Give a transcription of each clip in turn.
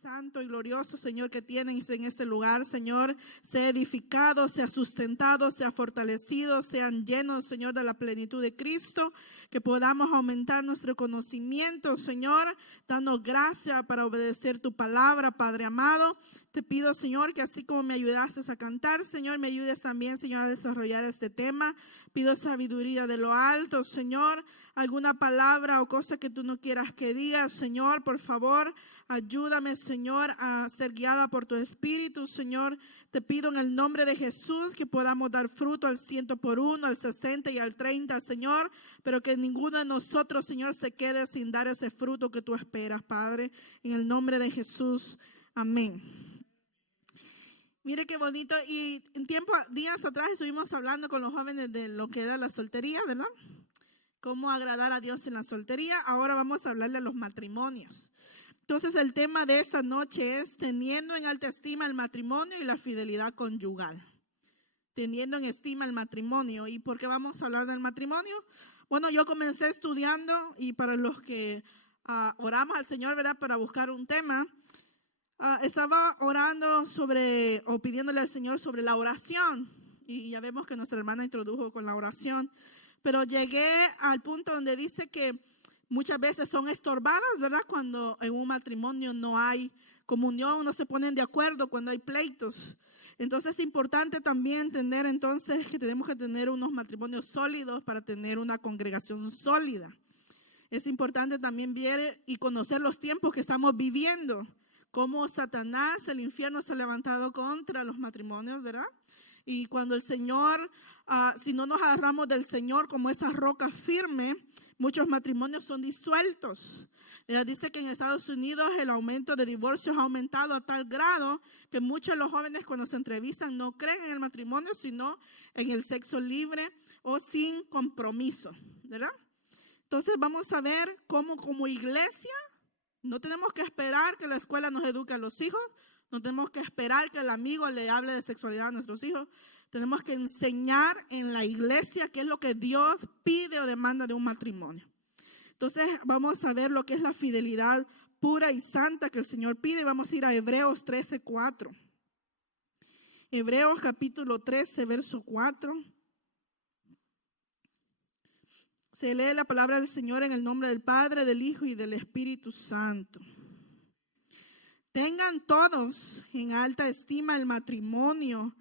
santo y glorioso, Señor, que tienes en este lugar, Señor, sea edificado, sea sustentado, sea fortalecido, sean llenos, Señor, de la plenitud de Cristo, que podamos aumentar nuestro conocimiento, Señor, dando gracia para obedecer tu palabra, Padre amado. Te pido, Señor, que así como me ayudaste a cantar, Señor, me ayudes también, Señor, a desarrollar este tema. Pido sabiduría de lo alto, Señor. Alguna palabra o cosa que tú no quieras que diga, Señor, por favor, ayúdame, Señor, a ser guiada por tu Espíritu, Señor. Te pido en el nombre de Jesús que podamos dar fruto al 100 por 1, al 60 y al 30, Señor, pero que ninguno de nosotros, Señor, se quede sin dar ese fruto que tú esperas, Padre. En el nombre de Jesús, amén. Mire qué bonito. Y en días atrás estuvimos hablando con los jóvenes de lo que era la soltería, ¿verdad? Cómo agradar a Dios en la soltería. Ahora vamos a hablarle a los matrimonios. Entonces el tema de esta noche es teniendo en alta estima el matrimonio y la fidelidad conyugal. Teniendo en estima el matrimonio. ¿Y por qué vamos a hablar del matrimonio? Bueno, yo comencé estudiando y para los que oramos al Señor, ¿verdad? Para buscar un tema. Estaba orando o pidiéndole al Señor sobre la oración. Y ya vemos que nuestra hermana introdujo con la oración. Pero llegué al punto donde dice que muchas veces son estorbadas, ¿verdad? Cuando en un matrimonio no hay comunión, no se ponen de acuerdo, cuando hay pleitos. Entonces es importante también entender entonces que tenemos que tener unos matrimonios sólidos para tener una congregación sólida. Es importante también ver y conocer los tiempos que estamos viviendo. Cómo Satanás, el infierno, se ha levantado contra los matrimonios, ¿verdad? Y cuando el Señor, si no nos agarramos del Señor como esa roca firme, muchos matrimonios son disueltos. Dice que en Estados Unidos el aumento de divorcios ha aumentado a tal grado que muchos de los jóvenes cuando se entrevistan no creen en el matrimonio, sino en el sexo libre o sin compromiso, ¿verdad? Entonces vamos a ver cómo como iglesia no tenemos que esperar que la escuela nos eduque a los hijos. No tenemos que esperar que el amigo le hable de sexualidad a nuestros hijos. Tenemos que enseñar en la iglesia qué es lo que Dios pide o demanda de un matrimonio. Entonces vamos a ver lo que es la fidelidad pura y santa que el Señor pide. Vamos a ir a Hebreos 13:4. Hebreos capítulo 13, verso 4. Se lee la palabra del Señor en el nombre del Padre, del Hijo y del Espíritu Santo. Tengan todos en alta estima el matrimonio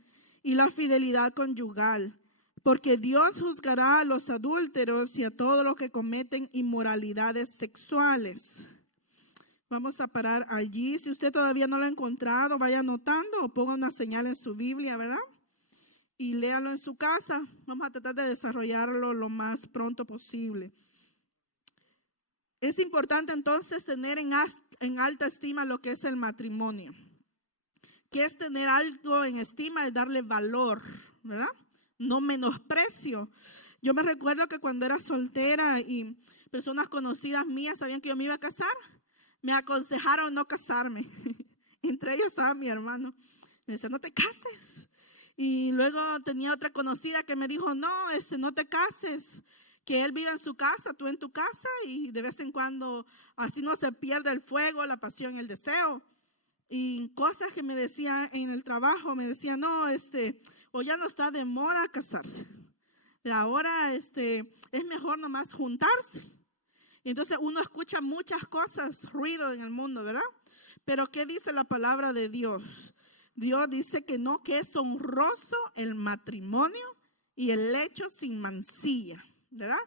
y la fidelidad conyugal, porque Dios juzgará a los adúlteros y a todos los que cometen inmoralidades sexuales. Vamos a parar allí. Si usted todavía no lo ha encontrado, vaya anotando o ponga una señal en su Biblia, ¿verdad? Y léalo en su casa. Vamos a tratar de desarrollarlo lo más pronto posible. Es importante entonces tener en alta estima lo que es el matrimonio. ¿Qué es tener algo en estima? Es darle valor, ¿verdad? No menosprecio. Yo me recuerdo que cuando era soltera y personas conocidas mías sabían que yo me iba a casar, me aconsejaron no casarme. Entre ellos estaba mi hermano. Me decía, no te cases. Y luego tenía otra conocida que me dijo, no te cases, que él viva en su casa, tú en tu casa, y de vez en cuando así no se pierde el fuego, la pasión, el deseo. Y cosas que me decía en el trabajo, me decía, no, o ya no está de moda casarse. De ahora es mejor nomás juntarse. Y entonces uno escucha muchas cosas, ruido en el mundo, ¿verdad? Pero ¿qué dice la palabra de Dios? Dios dice que no, que es honroso el matrimonio y el lecho sin mancilla, ¿verdad?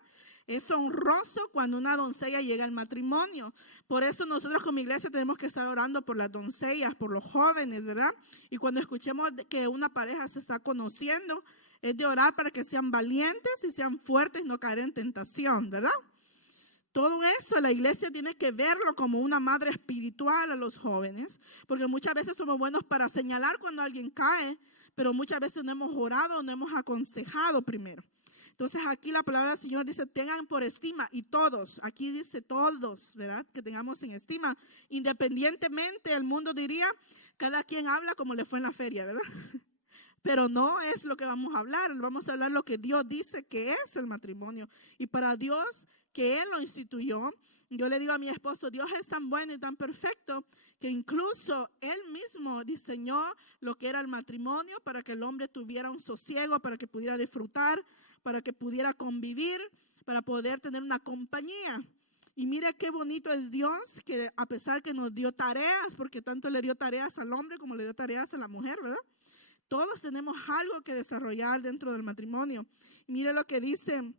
Es honroso cuando una doncella llega al matrimonio. Por eso nosotros como iglesia tenemos que estar orando por las doncellas, por los jóvenes, ¿verdad? Y cuando escuchemos que una pareja se está conociendo, es de orar para que sean valientes y sean fuertes y no caer en tentación, ¿verdad? Todo eso la iglesia tiene que verlo como una madre espiritual a los jóvenes, porque muchas veces somos buenos para señalar cuando alguien cae, pero muchas veces no hemos orado, no hemos aconsejado primero. Entonces aquí la palabra del Señor dice, tengan por estima, y todos, aquí dice todos, ¿verdad? Que tengamos en estima, independientemente, el mundo diría, cada quien habla como le fue en la feria, ¿verdad? Pero no es lo que vamos a hablar lo que Dios dice que es el matrimonio. Y para Dios, que Él lo instituyó, yo le digo a mi esposo, Dios es tan bueno y tan perfecto que incluso Él mismo diseñó lo que era el matrimonio para que el hombre tuviera un sosiego, para que pudiera disfrutar, para que pudiera convivir, para poder tener una compañía. Y mira qué bonito es Dios, que a pesar que nos dio tareas, porque tanto le dio tareas al hombre como le dio tareas a la mujer, ¿verdad? Todos tenemos algo que desarrollar dentro del matrimonio. Y mira lo que dice: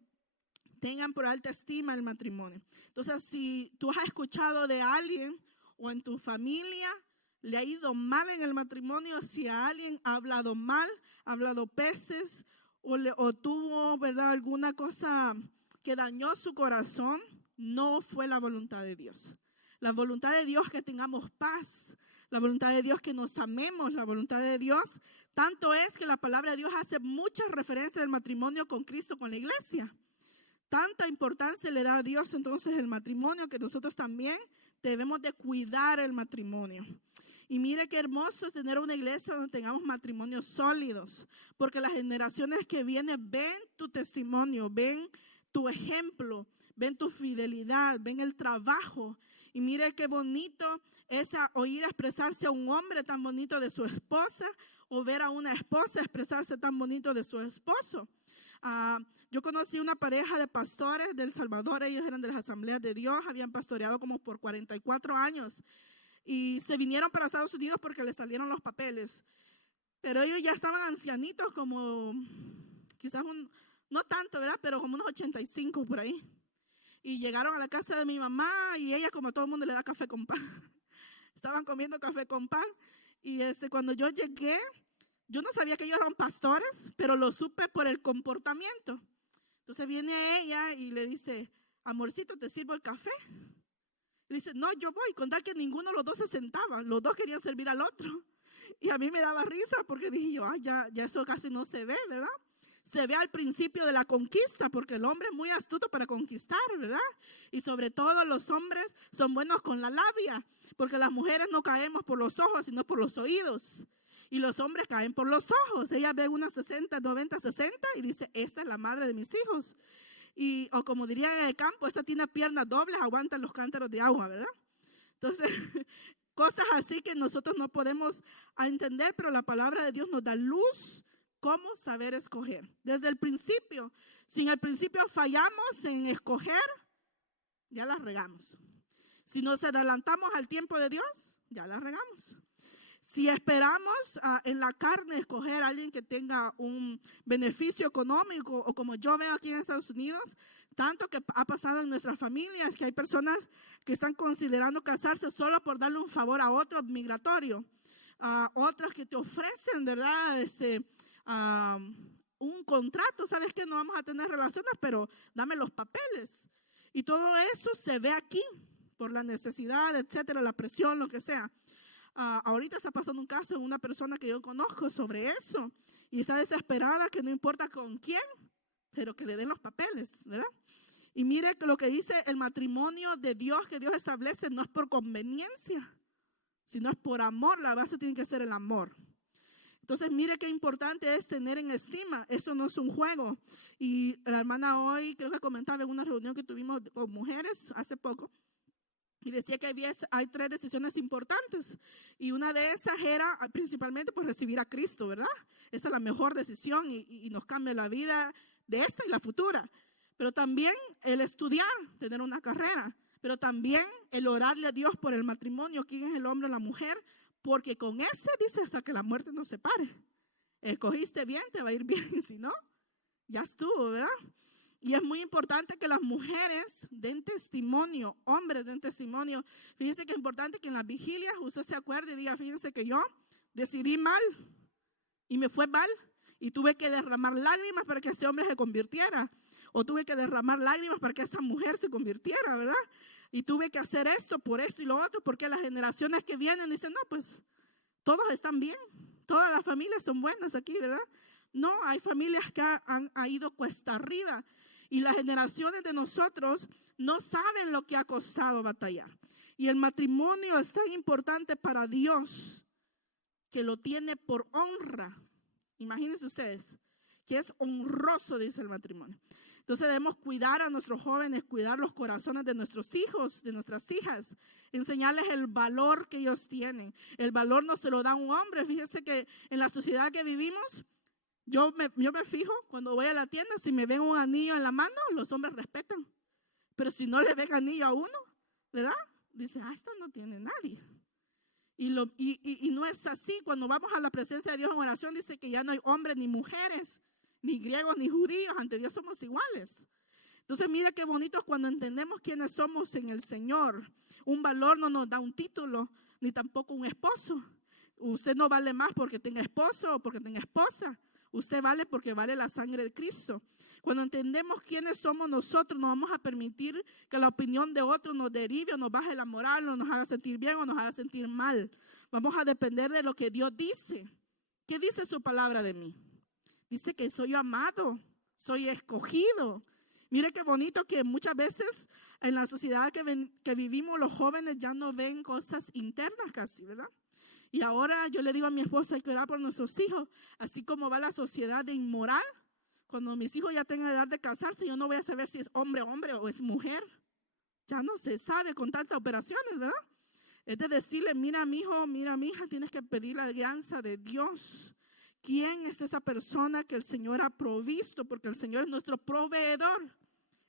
tengan por alta estima el matrimonio. Entonces, si tú has escuchado de alguien o en tu familia le ha ido mal en el matrimonio, si a alguien ha hablado mal, ha hablado peces o tuvo, ¿verdad?, alguna cosa que dañó su corazón, no fue la voluntad de Dios. La voluntad de Dios es que tengamos paz. La voluntad de Dios que nos amemos. La voluntad de Dios, tanto es que la palabra de Dios hace muchas referencias del matrimonio con Cristo, con la iglesia. Tanta importancia le da a Dios entonces el matrimonio, que nosotros también debemos de cuidar el matrimonio. Y mire qué hermoso es tener una iglesia donde tengamos matrimonios sólidos, porque las generaciones que vienen ven tu testimonio, ven tu ejemplo, ven tu fidelidad, ven el trabajo. Y mire qué bonito es oír expresarse a un hombre tan bonito de su esposa, o ver a una esposa expresarse tan bonito de su esposo. Yo conocí una pareja de pastores de El Salvador. Ellos eran de las Asambleas de Dios, habían pastoreado como por 44 años y se vinieron para Estados Unidos porque les salieron los papeles, pero ellos ya estaban ancianitos, como quizás no tanto, ¿verdad?, pero como unos 85 por ahí. Y llegaron a la casa de mi mamá y ella, como todo el mundo, le da café con pan. Estaban comiendo café con pan y cuando yo llegué, yo no sabía que ellos eran pastores, pero lo supe por el comportamiento. Entonces viene ella y le dice: amorcito, ¿te sirvo el café? Le dice: no, yo voy, con tal que ninguno de los dos se sentaba. Los dos querían servir al otro. Y a mí me daba risa porque dije yo: ya eso casi no se ve, ¿verdad? Se ve al principio de la conquista, porque el hombre es muy astuto para conquistar, ¿verdad? Y sobre todo los hombres son buenos con la labia, porque las mujeres no caemos por los ojos, sino por los oídos. Y los hombres caen por los ojos. Ella ve unas 60, 90, 60 y dice: esta es la madre de mis hijos. O como dirían en el campo, esta tiene piernas dobles, aguanta los cántaros de agua, ¿verdad? Entonces, cosas así que nosotros no podemos entender, pero la palabra de Dios nos da luz cómo saber escoger. Desde el principio, si en el principio fallamos en escoger, ya la regamos. Si nos adelantamos al tiempo de Dios, ya la regamos. Si esperamos en la carne escoger a alguien que tenga un beneficio económico, o como yo veo aquí en Estados Unidos, tanto que ha pasado en nuestras familias, que hay personas que están considerando casarse solo por darle un favor a otro migratorio. Otros que te ofrecen, ¿verdad?, un contrato. Sabes que no vamos a tener relaciones, pero dame los papeles. Y todo eso se ve aquí por la necesidad, etcétera, la presión, lo que sea. Ahorita está pasando un caso en una persona que yo conozco sobre eso y está desesperada, que no importa con quién, pero que le den los papeles, ¿verdad? Y mire que lo que dice el matrimonio de Dios, que Dios establece, no es por conveniencia, sino es por amor. La base tiene que ser el amor. Entonces mire qué importante es tener en estima. Eso no es un juego. Y la hermana hoy creo que comentaba en una reunión que tuvimos con mujeres hace poco, y decía que hay 3 decisiones importantes. Y una de esas era principalmente pues recibir a Cristo, ¿verdad? Esa es la mejor decisión y nos cambia la vida de esta y la futura. Pero también el estudiar, tener una carrera. Pero también el orarle a Dios por el matrimonio, quién es el hombre o la mujer. Porque con ese dice hasta que la muerte nos separe. Escogiste bien, te va a ir bien. Si no, ya estuvo, ¿verdad? Y es muy importante que las mujeres den testimonio, hombres den testimonio. Fíjense que es importante que en las vigilias usted se acuerde y diga: fíjense que yo decidí mal y me fue mal y tuve que derramar lágrimas para que ese hombre se convirtiera, o tuve que derramar lágrimas para que esa mujer se convirtiera, ¿verdad? Y tuve que hacer esto por esto y lo otro, porque las generaciones que vienen dicen: no, pues todos están bien, todas las familias son buenas aquí, ¿verdad? No, hay familias que han ido cuesta arriba. Y las generaciones de nosotros no saben lo que ha costado batallar. Y el matrimonio es tan importante para Dios que lo tiene por honra. Imagínense ustedes, que es honroso, dice el matrimonio. Entonces debemos cuidar a nuestros jóvenes, cuidar los corazones de nuestros hijos, de nuestras hijas, enseñarles el valor que ellos tienen. El valor no se lo da un hombre. Fíjense que en la sociedad que vivimos, yo me fijo cuando voy a la tienda, si me ven un anillo en la mano, los hombres respetan. Pero si no le ven anillo a uno, ¿verdad? Dice, esta no tiene nadie. Y no es así. Cuando vamos a la presencia de Dios en oración, dice que ya no hay hombres ni mujeres, ni griegos ni judíos, ante Dios somos iguales. Entonces mira qué bonito es cuando entendemos quiénes somos en el Señor. Un valor no nos da un título, ni tampoco un esposo. Usted no vale más porque tenga esposo o porque tenga esposa. Usted vale porque vale la sangre de Cristo. Cuando entendemos quiénes somos nosotros, no vamos a permitir que la opinión de otros nos derive o nos baje la moral, o nos haga sentir bien o nos haga sentir mal. Vamos a depender de lo que Dios dice. ¿Qué dice su palabra de mí? Dice que soy amado, soy escogido. Mire qué bonito que muchas veces en la sociedad que vivimos los jóvenes ya no ven cosas internas casi, ¿verdad? Y ahora yo le digo a mi esposa, hay que orar por nuestros hijos, así como va la sociedad de inmoral. Cuando mis hijos ya tengan edad de casarse, yo no voy a saber si es hombre o es mujer. Ya no se sabe con tantas operaciones, ¿verdad? Es de decirle, mira mi hijo, mira mi hija, tienes que pedir la guianza de Dios. ¿Quién es esa persona que el Señor ha provisto? Porque el Señor es nuestro proveedor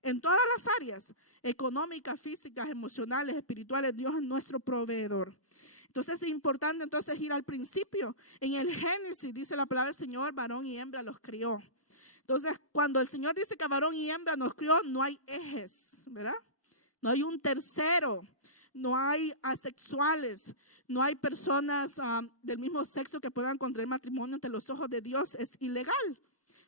en todas las áreas, económicas, físicas, emocionales, espirituales. Dios es nuestro proveedor. Entonces es importante entonces ir al principio. En el Génesis dice la palabra del Señor, varón y hembra los crió. Entonces cuando el Señor dice que varón y hembra nos crió, no hay ejes, ¿verdad? No hay un tercero, no hay asexuales, no hay personas del mismo sexo que puedan contraer matrimonio ante los ojos de Dios. Es ilegal,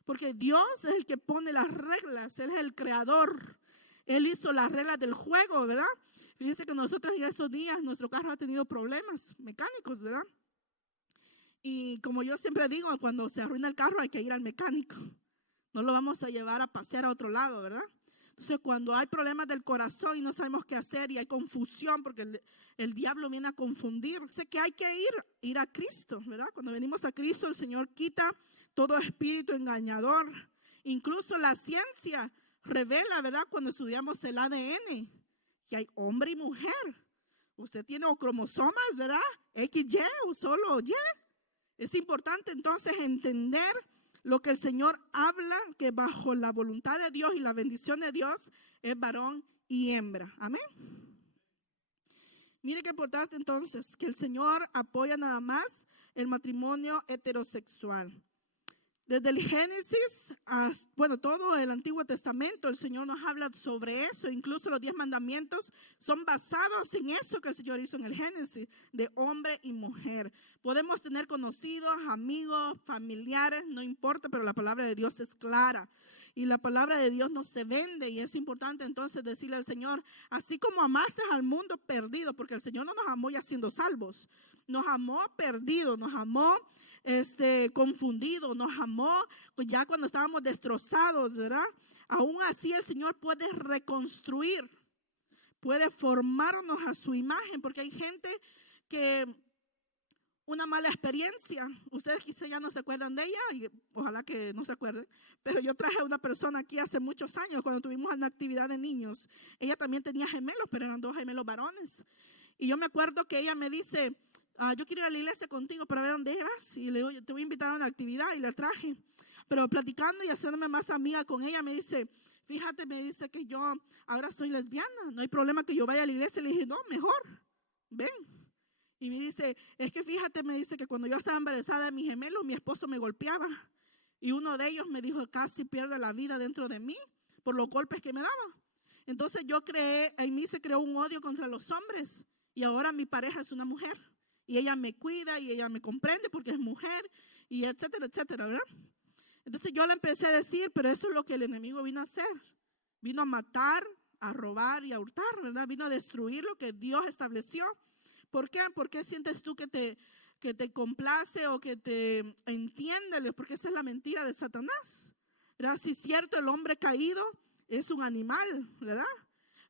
porque Dios es el que pone las reglas, Él es el creador. Él hizo las reglas del juego, ¿verdad? Fíjense que nosotros en esos días nuestro carro ha tenido problemas mecánicos, ¿verdad? Y como yo siempre digo, cuando se arruina el carro hay que ir al mecánico. No lo vamos a llevar a pasear a otro lado, ¿verdad? Entonces cuando hay problemas del corazón y no sabemos qué hacer y hay confusión porque el diablo viene a confundir, sé que hay que ir a Cristo, ¿verdad? Cuando venimos a Cristo el Señor quita todo espíritu engañador. Incluso la ciencia revela, ¿verdad? Cuando estudiamos el ADN, que hay hombre y mujer. Usted tiene o cromosomas, ¿verdad? XY o solo Y. Es importante entonces entender lo que el Señor habla, que bajo la voluntad de Dios y la bendición de Dios es varón y hembra. Amén. Mire qué importante entonces que el Señor apoya nada más el matrimonio heterosexual. Desde el Génesis, todo el Antiguo Testamento, el Señor nos habla sobre eso. Incluso los 10 mandamientos son basados en eso que el Señor hizo en el Génesis, de hombre y mujer. Podemos tener conocidos, amigos, familiares, no importa, pero la palabra de Dios es clara. Y la palabra de Dios no se vende, y es importante entonces decirle al Señor, así como amaste al mundo perdido, porque el Señor no nos amó ya siendo salvos, nos amó perdido, nos amó confundido, nos amó ya cuando estábamos destrozados, ¿verdad? Aún así el Señor puede reconstruir, puede formarnos a su imagen, porque hay gente que una mala experiencia, ustedes quizá ya no se acuerdan de ella, y ojalá que no se acuerden, pero yo traje a una persona aquí hace muchos años cuando tuvimos una actividad de niños. Ella también tenía gemelos, pero eran 2 gemelos varones, y yo me acuerdo que ella me dice, yo quiero ir a la iglesia contigo para ver dónde vas. Y le digo, yo te voy a invitar a una actividad, y la traje. Pero platicando y haciéndome más amiga con ella, me dice, fíjate, me dice que yo ahora soy lesbiana, no hay problema que yo vaya a la iglesia. Le dije, no, mejor, ven. Y me dice, es que fíjate, me dice que cuando yo estaba embarazada de mis gemelos, mi esposo me golpeaba. Y uno de ellos me dijo, casi pierde la vida dentro de mí por los golpes que me daba. Entonces en mí se creó un odio contra los hombres. Y ahora mi pareja es una mujer. Y ella me cuida y ella me comprende porque es mujer y etcétera, etcétera, ¿verdad? Entonces yo le empecé a decir, pero eso es lo que el enemigo vino a hacer. Vino a matar, a robar y a hurtar, ¿verdad? Vino a destruir lo que Dios estableció. ¿Por qué? ¿Por qué sientes tú que te complace o que te entiende? Porque esa es la mentira de Satanás, ¿verdad? Si es cierto, el hombre caído es un animal, ¿verdad?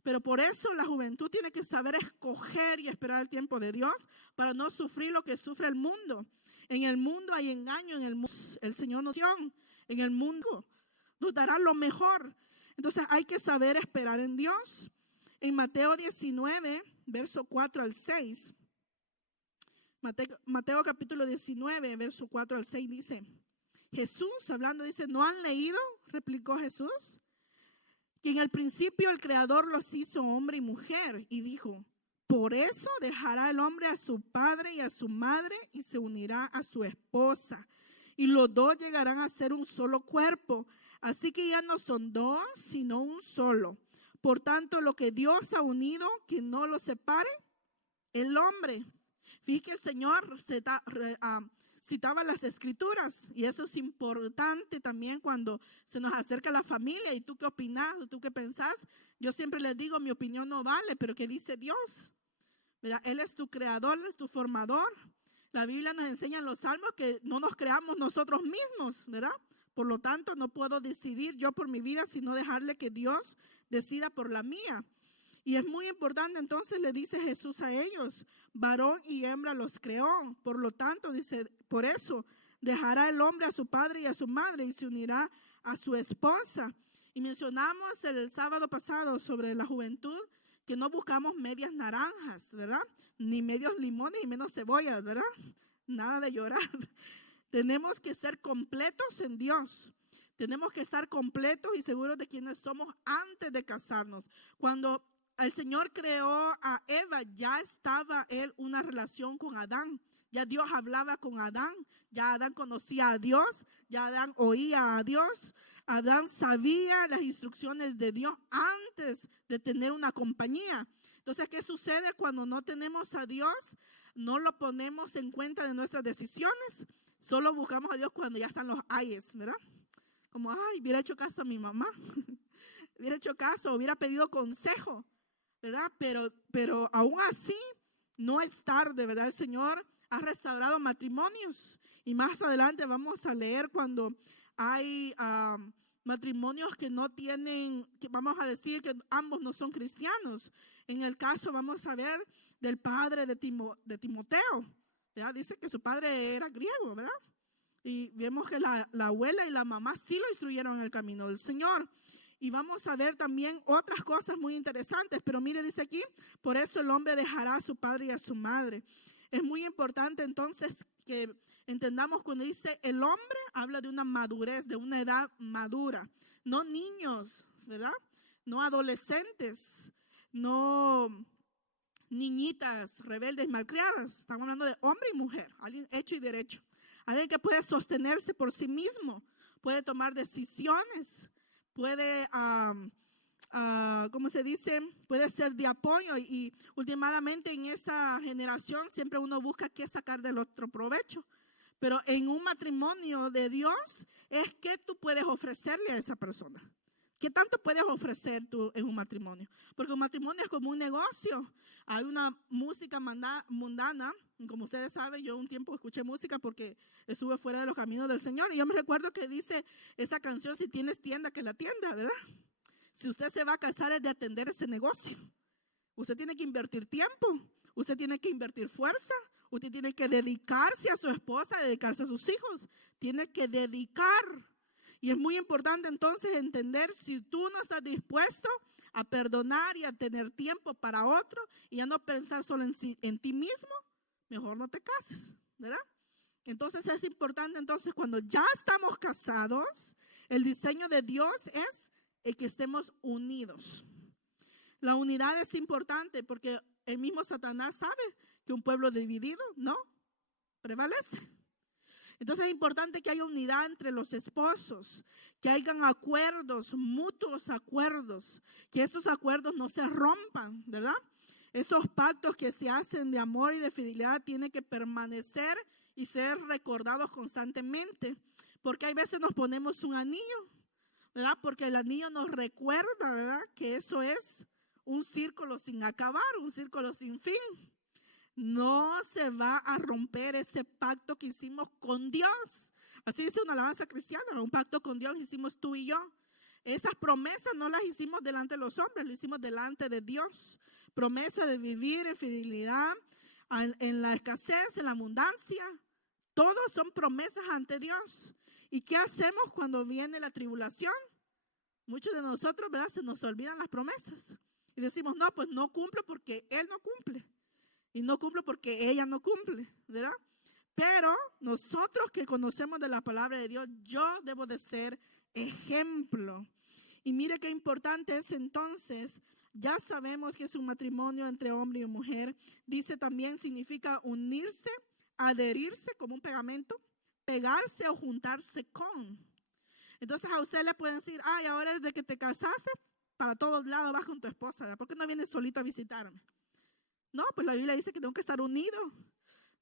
Pero por eso la juventud tiene que saber escoger y esperar el tiempo de Dios para no sufrir lo que sufre el mundo. En el mundo hay engaño, en el mundo el Señor nos dio, en el mundo nos dará lo mejor. Entonces hay que saber esperar en Dios. En Mateo 19, verso 4 al 6. Mateo capítulo 19, verso 4 al 6 dice, Jesús hablando dice, ¿no han leído? Replicó Jesús, que en el principio el Creador los hizo hombre y mujer, y dijo, por eso dejará el hombre a su padre y a su madre y se unirá a su esposa, y los dos llegarán a ser un solo cuerpo. Así que ya no son dos, sino un solo. Por tanto, lo que Dios ha unido, que no lo separe el hombre. Fíjate que el Señor citaba las escrituras, y eso es importante también cuando se nos acerca la familia. ¿Y tú qué opinas? ¿Tú qué pensás? Yo siempre les digo, mi opinión no vale, pero ¿qué dice Dios? Mira, Él es tu creador, Él es tu formador. La Biblia nos enseña en los salmos que no nos creamos nosotros mismos, ¿verdad? Por lo tanto, no puedo decidir yo por mi vida, sino dejarle que Dios decida por la mía. Y es muy importante, entonces le dice Jesús a ellos, varón y hembra los creó. Por lo tanto, dice, por eso dejará el hombre a su padre y a su madre y se unirá a su esposa. Y mencionamos el sábado pasado sobre la juventud que no buscamos medias naranjas, ¿verdad? Ni medios limones y menos cebollas, ¿verdad? Nada de llorar. Tenemos que ser completos en Dios. Tenemos que estar completos y seguros de quiénes somos antes de casarnos. Cuando el Señor creó a Eva, ya estaba Él una relación con Adán. Ya Dios hablaba con Adán. Ya Adán conocía a Dios. Ya Adán oía a Dios. Adán sabía las instrucciones de Dios antes de tener una compañía. Entonces, ¿qué sucede cuando no tenemos a Dios? No lo ponemos en cuenta de nuestras decisiones. Solo buscamos a Dios cuando ya están los ayes, ¿verdad? Como, ay, hubiera hecho caso a mi mamá. Hubiera hecho caso, hubiera pedido consejo, ¿verdad? Pero aún así, no es tarde, ¿verdad? El Señor ha restaurado matrimonios. Y más adelante vamos a leer cuando hay matrimonios que no tienen, que vamos a decir que ambos no son cristianos. En el caso vamos a ver del padre de Timoteo, ¿verdad? Dice que su padre era griego, ¿verdad? Y vemos que la abuela y la mamá sí lo instruyeron en el camino del Señor. Y vamos a ver también otras cosas muy interesantes. Pero mire, dice aquí, por eso el hombre dejará a su padre y a su madre. Es muy importante entonces que entendamos cuando dice el hombre, habla de una madurez, de una edad madura. No niños, ¿verdad? No adolescentes, no niñitas rebeldes, malcriadas. Estamos hablando de hombre y mujer, alguien hecho y derecho. Alguien que puede sostenerse por sí mismo, puede tomar decisiones, puede, ¿cómo se dice? Puede ser de apoyo. Y últimamente en esa generación siempre uno busca qué sacar del otro provecho. Pero en un matrimonio de Dios es que tú puedes ofrecerle a esa persona. ¿Qué tanto puedes ofrecer tú en un matrimonio? Porque un matrimonio es como un negocio. Hay una música mundana. Como ustedes saben, yo un tiempo escuché música porque estuve fuera de los caminos del Señor. Y yo me recuerdo que dice esa canción, si tienes tienda, que la tienda, ¿verdad? Si usted se va a casar es de atender ese negocio. Usted tiene que invertir tiempo. Usted tiene que invertir fuerza. Usted tiene que dedicarse a su esposa, dedicarse a sus hijos. Tiene que dedicar. Y es muy importante entonces entender si tú no estás dispuesto a perdonar y a tener tiempo para otro y a no pensar solo en ti mismo, mejor no te cases, ¿verdad? Entonces es importante, entonces cuando ya estamos casados, el diseño de Dios es el que estemos unidos. La unidad es importante porque el mismo Satanás sabe que un pueblo dividido no prevalece. Entonces es importante que haya unidad entre los esposos, que hayan acuerdos, mutuos acuerdos, que esos acuerdos no se rompan, ¿verdad? Esos pactos que se hacen de amor y de fidelidad tienen que permanecer y ser recordados constantemente, porque hay veces nos ponemos un anillo, ¿verdad? Porque el anillo nos recuerda, ¿verdad? Que eso es un círculo sin acabar, un círculo sin fin. No se va a romper ese pacto que hicimos con Dios. Así dice una alabanza cristiana, un pacto con Dios hicimos tú y yo. Esas promesas no las hicimos delante de los hombres, las hicimos delante de Dios. Promesa de vivir en fidelidad, en la escasez, en la abundancia. Todos son promesas ante Dios. ¿Y qué hacemos cuando viene la tribulación? Muchos de nosotros, ¿verdad? Se nos olvidan las promesas. Y decimos, no, pues no cumplo porque él no cumple. Y no cumple porque ella no cumple, ¿verdad? Pero nosotros que conocemos de la palabra de Dios, yo debo de ser ejemplo. Y mire qué importante es entonces. Ya sabemos que es un matrimonio entre hombre y mujer. Dice también, significa unirse, adherirse como un pegamento, pegarse o juntarse con. Entonces a usted le pueden decir, ay, ahora desde que te casaste, para todos lados vas con tu esposa, ¿verdad? ¿Por qué no vienes solito a visitarme? No, pues la Biblia dice que tengo que estar unido.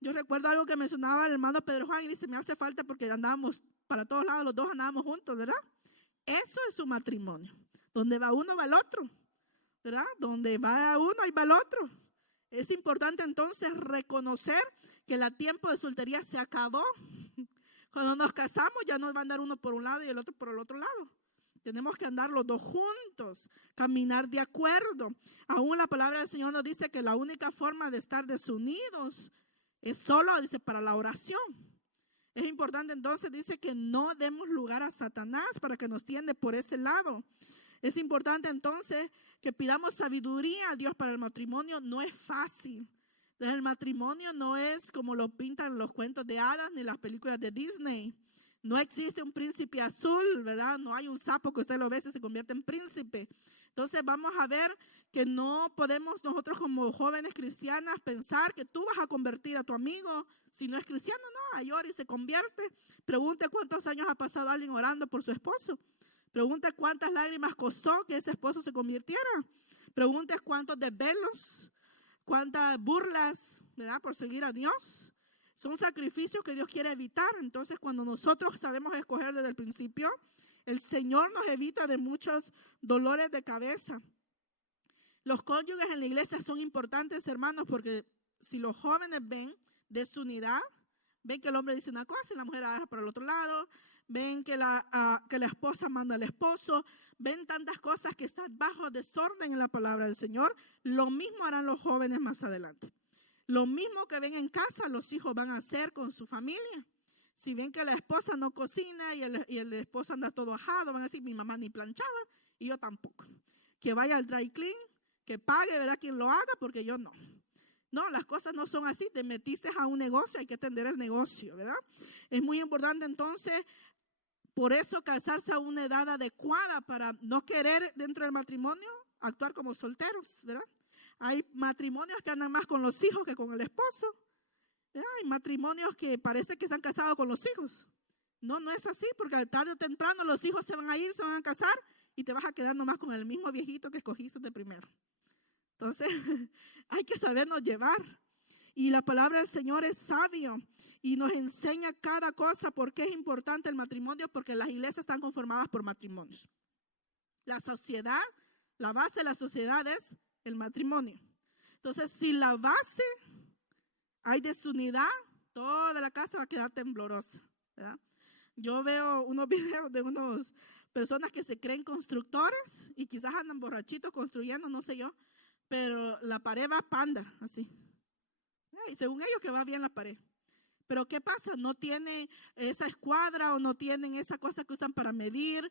Yo recuerdo algo que mencionaba el hermano Pedro Juan y dice, me hace falta porque andábamos para todos lados, los dos andábamos juntos, ¿verdad? Eso es un matrimonio. Donde va uno, va el otro, ¿verdad? Donde va uno, ahí va el otro. Es importante entonces reconocer que el tiempo de soltería se acabó. Cuando nos casamos ya no va a andar uno por un lado y el otro por el otro lado. Tenemos que andar los dos juntos, caminar de acuerdo. Aún la palabra del Señor nos dice que la única forma de estar desunidos es solo, dice, para la oración. Es importante entonces, dice que no demos lugar a Satanás para que nos tiende por ese lado. Es importante entonces que pidamos sabiduría a Dios para el matrimonio. No es fácil. Entonces el matrimonio no es como lo pintan los cuentos de hadas ni las películas de Disney. No existe un príncipe azul, ¿verdad? No hay un sapo que usted lo ve y se convierte en príncipe. Entonces vamos a ver que no podemos nosotros como jóvenes cristianas pensar que tú vas a convertir a tu amigo. Si no es cristiano, no, ahí ora y se convierte. Pregunte cuántos años ha pasado alguien orando por su esposo. Pregunte cuántas lágrimas costó que ese esposo se convirtiera. Pregunte cuántos desvelos, cuántas burlas, ¿verdad? Por seguir a Dios. Son sacrificios que Dios quiere evitar. Entonces, cuando nosotros sabemos escoger desde el principio, el Señor nos evita de muchos dolores de cabeza. Los cónyuges en la iglesia son importantes, hermanos, porque si los jóvenes ven desunidad, ven que el hombre dice una cosa y la mujer agarra por el otro lado, ven que la esposa manda al esposo, ven tantas cosas que están bajo desorden en la palabra del Señor, lo mismo harán los jóvenes más adelante. Lo mismo que ven en casa, los hijos van a hacer con su familia. Si ven que la esposa no cocina y el esposo anda todo ajado, van a decir, mi mamá ni planchaba y yo tampoco. Que vaya al dry clean, que pague, ¿verdad? Quien lo haga, porque yo no. No, las cosas no son así. Te metiste a un negocio, hay que atender el negocio, ¿verdad? Es muy importante entonces, por eso casarse a una edad adecuada para no querer dentro del matrimonio actuar como solteros, ¿verdad? Hay matrimonios que andan más con los hijos que con el esposo. Hay matrimonios que parece que están casados con los hijos. No, no es así, porque tarde o temprano los hijos se van a ir, se van a casar y te vas a quedar nomás con el mismo viejito que escogiste de primero. Entonces, hay que sabernos llevar. Y la palabra del Señor es sabio y nos enseña cada cosa. ¿Por qué es importante el matrimonio? Porque las iglesias están conformadas por matrimonios. La sociedad, la base de la sociedad es el matrimonio. Entonces, si la base hay desunidad, toda la casa va a quedar temblorosa, ¿verdad? Yo veo unos videos de unas personas que se creen constructores y quizás andan borrachitos construyendo, no sé yo, pero la pared va panda, así. Y según ellos que va bien la pared. Pero ¿qué pasa? No tiene esa escuadra o no tienen esa cosa que usan para medir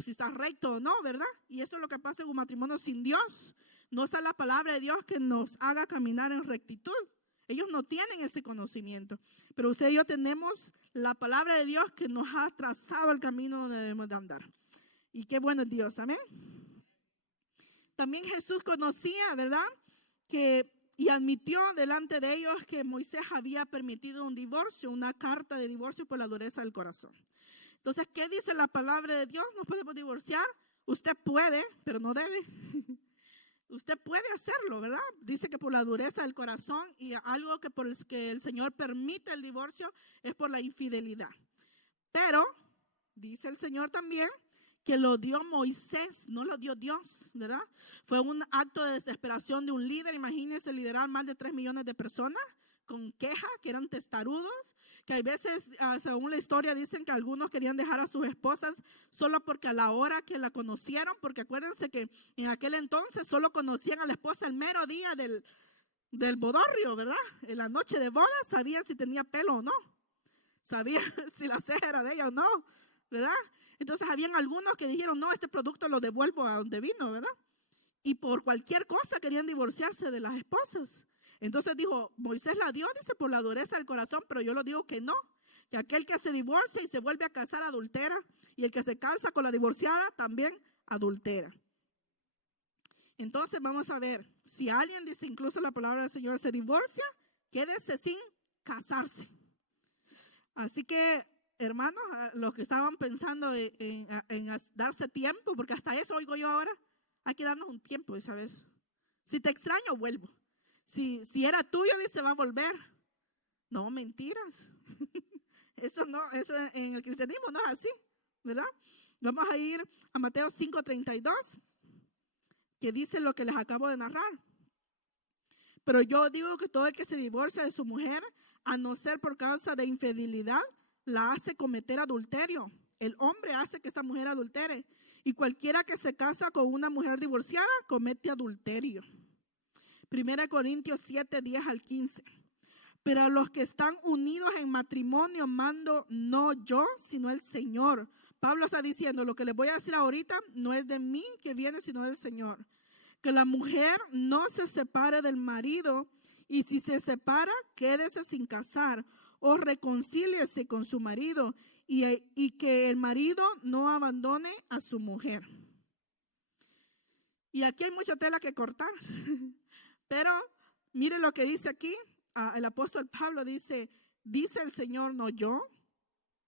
si está recto o no, ¿verdad? Y eso es lo que pasa en un matrimonio sin Dios. No está la palabra de Dios que nos haga caminar en rectitud. Ellos no tienen ese conocimiento. Pero usted y yo tenemos la palabra de Dios que nos ha trazado el camino donde debemos de andar. Y qué bueno es Dios, amén. También Jesús conocía, ¿verdad? Y admitió delante de ellos que Moisés había permitido un divorcio, una carta de divorcio por la dureza del corazón. Entonces, ¿qué dice la palabra de Dios? ¿Nos podemos divorciar? Usted puede, pero no debe. Usted puede hacerlo, ¿verdad? Dice que por la dureza del corazón y algo que por el que el Señor permite el divorcio es por la infidelidad. Pero, dice el Señor también, que lo dio Moisés, no lo dio Dios, ¿verdad? Fue un acto de desesperación de un líder. Imagínense liderar más de 3 millones de personas con queja, que eran testarudos, que hay veces, según la historia, dicen que algunos querían dejar a sus esposas solo porque a la hora que la conocieron, porque acuérdense que en aquel entonces solo conocían a la esposa el mero día del bodorrio, ¿verdad? En la noche de boda sabían si tenía pelo o no, sabían si la ceja era de ella o no, ¿verdad? Entonces habían algunos que dijeron, no, este producto lo devuelvo a donde vino, ¿verdad? Y por cualquier cosa querían divorciarse de las esposas. Entonces dijo, Moisés la dio, dice, por la dureza del corazón, pero yo lo digo que no, que aquel que se divorcia y se vuelve a casar adultera, y el que se casa con la divorciada también adultera. Entonces vamos a ver, si alguien dice, incluso la palabra del Señor, se divorcia, quédese sin casarse. Así que, hermanos, los que estaban pensando en darse tiempo, porque hasta eso oigo yo ahora, hay que darnos un tiempo, ¿sabes? Si te extraño, vuelvo. Si era tuyo, dice, va a volver. No, mentiras. Eso no, eso en el cristianismo no es así, ¿verdad? Vamos a ir a Mateo 5:32, que dice lo que les acabo de narrar. Pero yo digo que todo el que se divorcia de su mujer, a no ser por causa de infidelidad, la hace cometer adulterio. El hombre hace que esta mujer adultere. Y cualquiera que se casa con una mujer divorciada comete adulterio. 1 Corintios 7:10-15. Pero a los que están unidos en matrimonio mando no yo, sino el Señor. Pablo está diciendo, lo que les voy a decir ahorita no es de mí que viene, sino del Señor. Que la mujer no se separe del marido, y si se separa, quédese sin casar o reconcíliese con su marido, y que el marido no abandone a su mujer. Y aquí hay mucha tela que cortar, pero mire lo que dice aquí. El apóstol Pablo dice el Señor, no yo.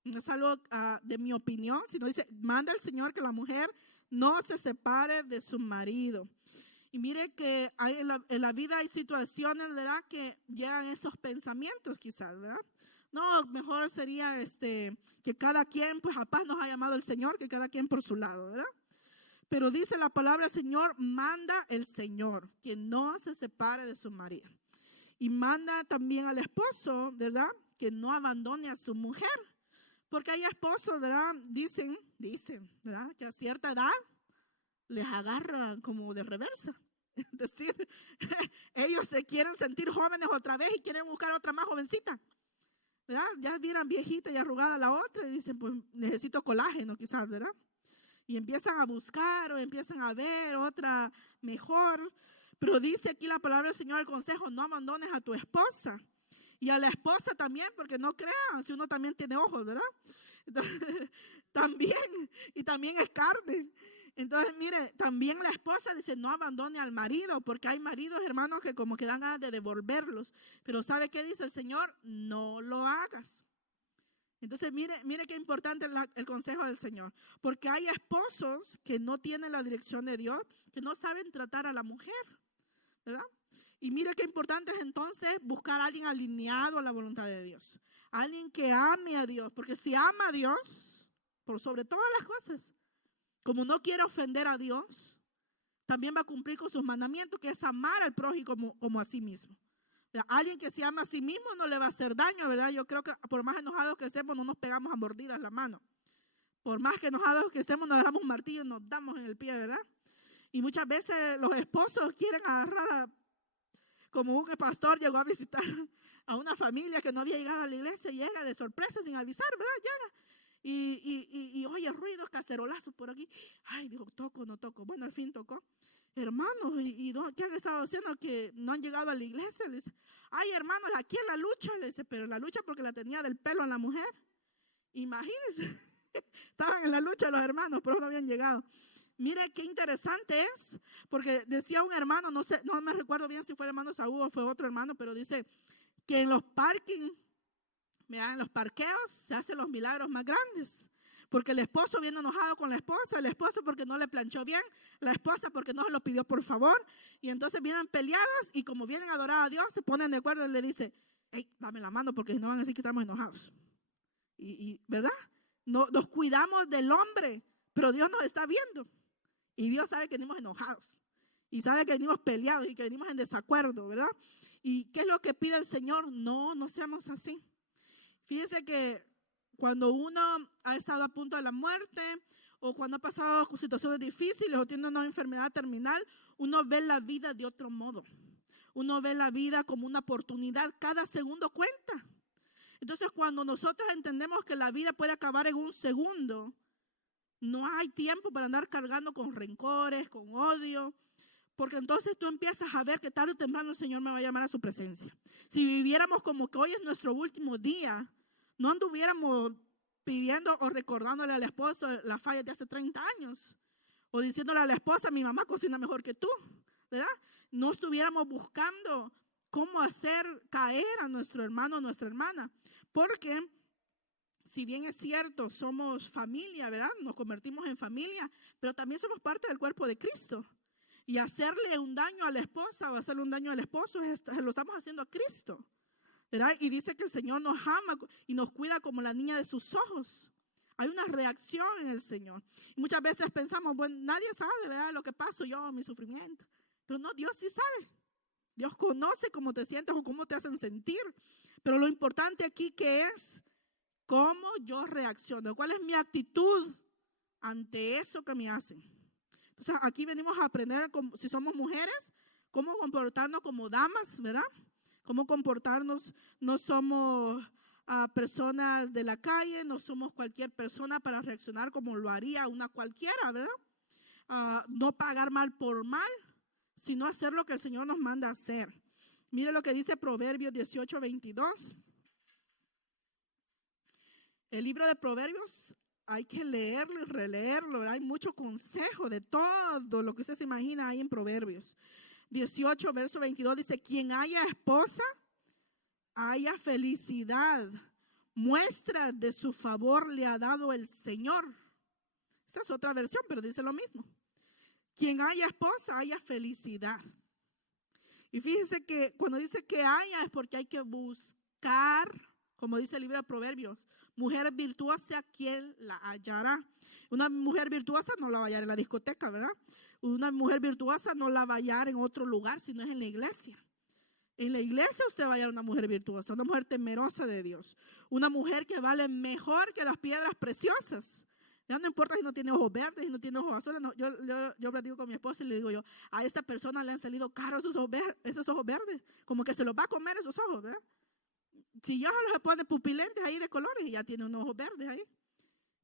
No es algo de mi opinión, sino dice, manda el Señor que la mujer no se separe de su marido. Y mire que en la vida hay situaciones, ¿verdad?, que llegan esos pensamientos quizás, ¿verdad? No, mejor sería que cada quien, pues a paz nos ha llamado el Señor, que cada quien por su lado, ¿verdad? Pero dice la palabra Señor, manda el Señor que no se separe de su marido. Y manda también al esposo, ¿verdad?, que no abandone a su mujer. Porque hay esposos, ¿verdad?, dicen, ¿verdad?, que a cierta edad les agarra como de reversa. Es decir, ellos se quieren sentir jóvenes otra vez y quieren buscar otra más jovencita, ¿verdad? Ya vieran viejita y arrugada la otra y dicen, pues necesito colágeno quizás, ¿verdad? Y empiezan a buscar o empiezan a ver otra mejor. Pero dice aquí la palabra del Señor, el consejo, no abandones a tu esposa. Y a la esposa también, porque no crean, si uno también tiene ojos, ¿verdad? Entonces, también es carne. Entonces, mire, también la esposa dice, no abandone al marido, porque hay maridos, hermanos, que como que dan ganas de devolverlos. Pero ¿sabe qué dice el Señor? No lo hagas. Entonces, mire qué importante el consejo del Señor. Porque hay esposos que no tienen la dirección de Dios, que no saben tratar a la mujer, ¿verdad? Y mire qué importante es entonces buscar a alguien alineado a la voluntad de Dios. Alguien que ame a Dios, porque si ama a Dios, por sobre todas las cosas, como no quiere ofender a Dios, también va a cumplir con sus mandamientos, que es amar al prójimo como a sí mismo. Alguien que se ama a sí mismo no le va a hacer daño, ¿verdad? Yo creo que por más enojados que estemos, no nos pegamos a mordidas la mano. Por más que enojados que estemos, nos agarramos un martillo y nos damos en el pie, ¿verdad? Y muchas veces los esposos quieren agarrar como un pastor llegó a visitar a una familia que no había llegado a la iglesia, y llega de sorpresa sin avisar, ¿verdad? Llega. Y oye, ruidos, cacerolazos por aquí. Ay, digo, toco, no toco. Bueno, al fin tocó. Hermanos, ¿qué han estado haciendo que no han llegado a la iglesia? Le dice, ay, hermanos, aquí en la lucha. Le dice, pero la lucha porque la tenía del pelo en la mujer. Imagínense, estaban en la lucha los hermanos, pero no habían llegado. Mire qué interesante es, porque decía un hermano, no sé, no me recuerdo bien si fue el hermano Saúl o fue otro hermano, pero dice que en los parking, en los parqueos se hacen los milagros más grandes. Porque el esposo viene enojado con la esposa, el esposo porque no le planchó bien, la esposa porque no se lo pidió por favor. Y entonces vienen peleados y como vienen a adorar a Dios, se ponen de acuerdo y le dice, hey, dame la mano porque no van a decir que estamos enojados. ¿Verdad? No, nos cuidamos del hombre, pero Dios nos está viendo. Y Dios sabe que venimos enojados. Y sabe que venimos peleados y que venimos en desacuerdo, ¿verdad? ¿Y qué es lo que pide el Señor? No seamos así. Fíjense que cuando uno ha estado a punto de la muerte o cuando ha pasado situaciones difíciles o tiene una enfermedad terminal, uno ve la vida de otro modo. Uno ve la vida como una oportunidad. Cada segundo cuenta. Entonces, cuando nosotros entendemos que la vida puede acabar en un segundo, No hay tiempo para andar cargando con rencores, con odio, porque entonces tú empiezas a ver que tarde o temprano el Señor me va a llamar a su presencia. Si viviéramos como que hoy es nuestro último día, no anduviéramos pidiendo o recordándole al esposo las fallas de hace 30 años, o diciéndole a la esposa, mi mamá cocina mejor que tú, ¿verdad? No estuviéramos buscando cómo hacer caer a nuestro hermano o nuestra hermana, porque si bien es cierto, somos familia, ¿verdad? Nos convertimos en familia, pero también somos parte del cuerpo de Cristo. Y hacerle un daño a la esposa o hacerle un daño al esposo, lo estamos haciendo a Cristo, ¿verdad? Y dice que el Señor nos ama y nos cuida como la niña de sus ojos. Hay una reacción en el Señor. Y muchas veces pensamos, bueno, nadie sabe, ¿verdad? Lo que paso yo, mi sufrimiento. Pero no, Dios sí sabe. Dios conoce cómo te sientes o cómo te hacen sentir. Pero lo importante aquí que es cómo yo reacciono. ¿Cuál es mi actitud ante eso que me hacen? Entonces aquí venimos a aprender, si somos mujeres, cómo comportarnos como damas, ¿verdad? Cómo comportarnos, no somos personas de la calle, no somos cualquier persona para reaccionar como lo haría una cualquiera, ¿verdad? No pagar mal por mal, sino hacer lo que el Señor nos manda a hacer. Mire lo que dice Proverbios 18:22. El libro de Proverbios hay que leerlo y releerlo, ¿verdad? Hay mucho consejo de todo lo que usted se imagina ahí en Proverbios. 18, verso 22 dice, quien haya esposa, haya felicidad. Muestra de su favor le ha dado el Señor. Esa es otra versión, pero dice lo mismo. Quien haya esposa, haya felicidad. Y fíjense que cuando dice que haya es porque hay que buscar, como dice el libro de Proverbios, mujer virtuosa, ¿quién la hallará? Una mujer virtuosa no la va a hallar en la discoteca, ¿verdad? Una mujer virtuosa no la va a hallar en otro lugar, sino es en la iglesia. En la iglesia usted va a hallar una mujer virtuosa, una mujer temerosa de Dios, una mujer que vale mejor que las piedras preciosas. Ya no importa si no tiene ojos verdes, si no tiene ojos azules. No, yo platico con mi esposa y le digo yo, a esta persona le han salido caros esos ojos verdes, como que se los va a comer esos ojos, ¿verdad? Si ya los pone pupilentes ahí de colores y ya tiene unos ojos verdes ahí.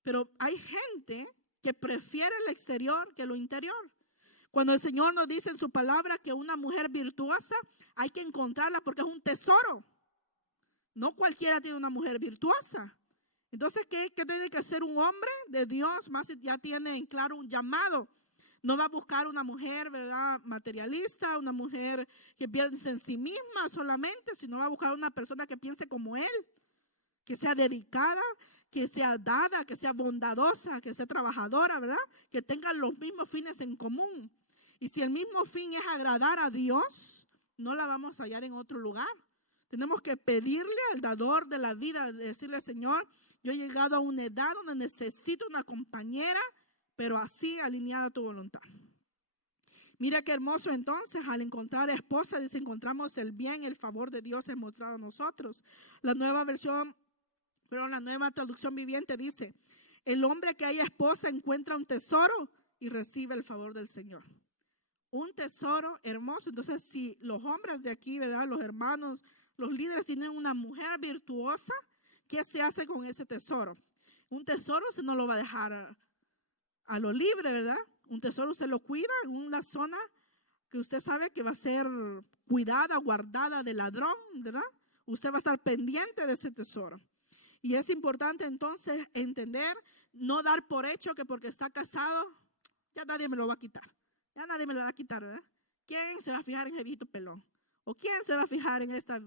Pero hay gente que prefiere el exterior que lo interior. Cuando el Señor nos dice en su palabra que una mujer virtuosa hay que encontrarla porque es un tesoro. No cualquiera tiene una mujer virtuosa. Entonces, ¿qué tiene que hacer un hombre de Dios? Más si ya tiene en claro un llamado. No va a buscar una mujer, ¿verdad?, materialista, una mujer que piense en sí misma solamente, sino va a buscar una persona que piense como él, que sea dedicada, que sea dada, que sea bondadosa, que sea trabajadora, ¿verdad? Que tengan los mismos fines en común. Y si el mismo fin es agradar a Dios, no la vamos a hallar en otro lugar. Tenemos que pedirle al dador de la vida, decirle, Señor, yo he llegado a una edad donde necesito una compañera, pero así alineada a tu voluntad. Mira qué hermoso entonces, al encontrar esposa, dice, encontramos el bien, el favor de Dios es mostrado a nosotros. La nueva traducción viviente dice, el hombre que haya esposa encuentra un tesoro y recibe el favor del Señor. Un tesoro hermoso. Entonces, si los hombres de aquí, ¿verdad?, los hermanos, los líderes tienen una mujer virtuosa, ¿qué se hace con ese tesoro? Un tesoro se no lo va a dejar a lo libre, ¿verdad? Un tesoro se lo cuida en una zona que usted sabe que va a ser cuidada, guardada de ladrón, ¿verdad? Usted va a estar pendiente de ese tesoro. Y es importante entonces entender, no dar por hecho que porque está casado, ya nadie me lo va a quitar. Ya nadie me lo va a quitar, ¿verdad? ¿Quién se va a fijar en el viejito pelón? ¿O quién se va a fijar en esta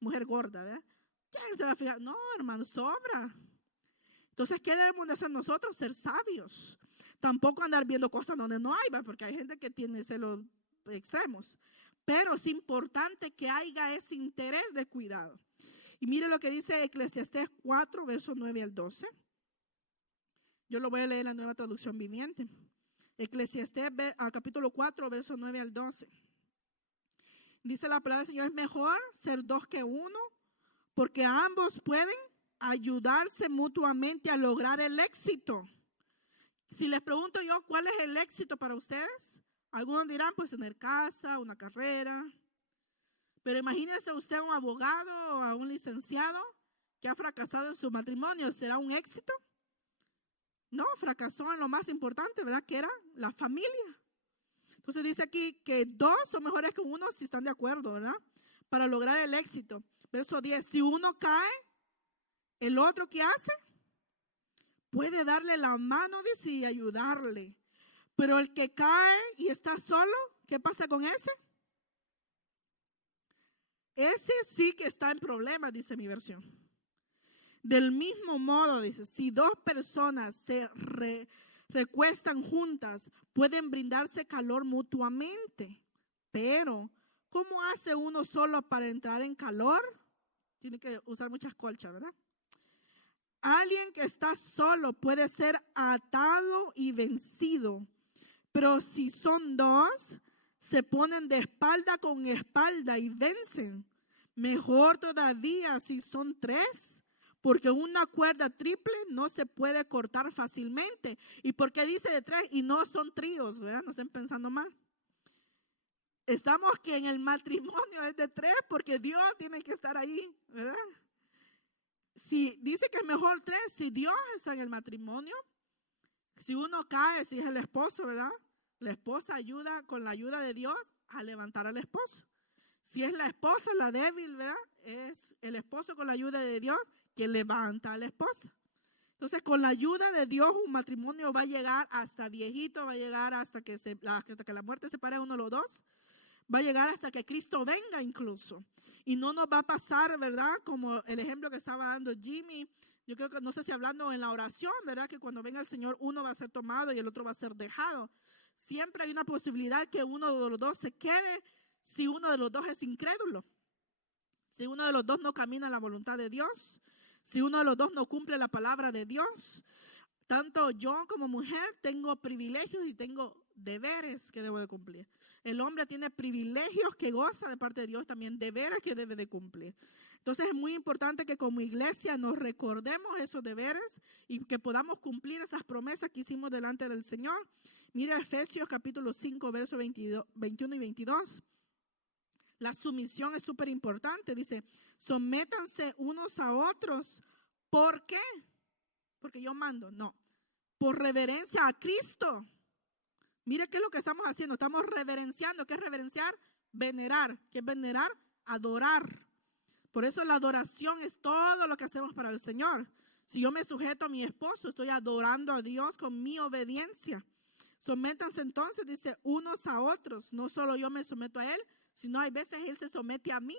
mujer gorda, ¿verdad? ¿Quién se va a fijar? No, hermano, sobra. Entonces, ¿qué debemos de hacer nosotros? Ser sabios. Tampoco andar viendo cosas donde no hay, ¿verdad? Porque hay gente que tiene celos extremos. Pero es importante que haya ese interés de cuidado. Y mire lo que dice Eclesiastés 4, versos 9 al 12. Yo lo voy a leer en la nueva traducción viviente. Eclesiastés capítulo 4, versos 9 al 12. Dice la palabra del Señor, es mejor ser dos que uno, porque ambos pueden ayudarse mutuamente a lograr el éxito. Si les pregunto yo, ¿cuál es el éxito para ustedes? Algunos dirán, pues tener casa, una carrera. Pero imagínese usted a un abogado o a un licenciado que ha fracasado en su matrimonio. ¿Será un éxito? No, fracasó en lo más importante, ¿verdad? Que era la familia. Entonces dice aquí que 2 son mejores que 1 si están de acuerdo, ¿verdad? Para lograr el éxito. Verso 10, si uno cae, el otro, ¿qué hace? Puede darle la mano, dice, y ayudarle. Pero el que cae y está solo, ¿qué pasa con ese? Ese sí que está en problemas, dice mi versión. Del mismo modo, dice, si 2 personas se recuestan juntas, pueden brindarse calor mutuamente. Pero, ¿cómo hace uno solo para entrar en calor? Tiene que usar muchas colchas, ¿verdad? Alguien que está solo puede ser atado y vencido. Pero si son 2, se ponen de espalda con espalda y vencen. Mejor todavía si son 3, porque una cuerda triple no se puede cortar fácilmente. ¿Y por qué dice de 3 y no son tríos? ¿Verdad? No estén pensando mal. Estamos que en el matrimonio es de 3 porque Dios tiene que estar ahí, ¿verdad? Si dice que es mejor 3, si Dios está en el matrimonio, si uno cae, si es el esposo, ¿verdad? La esposa ayuda con la ayuda de Dios a levantar al esposo. Si es la esposa la débil, ¿verdad? Es el esposo con la ayuda de Dios que levanta a la esposa. Entonces, con la ayuda de Dios, un matrimonio va a llegar hasta viejito, va a llegar hasta que la muerte separe a uno de los 2. Va a llegar hasta que Cristo venga incluso. Y no nos va a pasar, ¿verdad? Como el ejemplo que estaba dando Jimmy. Yo creo que, no sé si hablando en la oración, ¿verdad? Que cuando venga el Señor, uno va a ser tomado y el otro va a ser dejado. Siempre hay una posibilidad que uno de los 2 se quede si uno de los 2 es incrédulo. Si uno de los 2 no camina en la voluntad de Dios. Si uno de los 2 no cumple la palabra de Dios. Tanto yo como mujer tengo privilegios y tengo deberes que debo de cumplir. El hombre tiene privilegios que goza de parte de Dios, también deberes que debe de cumplir. Entonces es muy importante que como iglesia nos recordemos esos deberes y que podamos cumplir esas promesas que hicimos delante del Señor. Mira Efesios capítulo 5, versos 21 y 22. La sumisión es súper importante. Dice, sométanse unos a otros. ¿Por qué? Porque yo mando. No. Por reverencia a Cristo. Mire qué es lo que estamos haciendo. Estamos reverenciando. ¿Qué es reverenciar? Venerar. ¿Qué es venerar? Adorar. Por eso la adoración es todo lo que hacemos para el Señor. Si yo me sujeto a mi esposo, estoy adorando a Dios con mi obediencia. Sométanse entonces, dice, unos a otros. No solo yo me someto a Él, sino hay veces Él se somete a mí,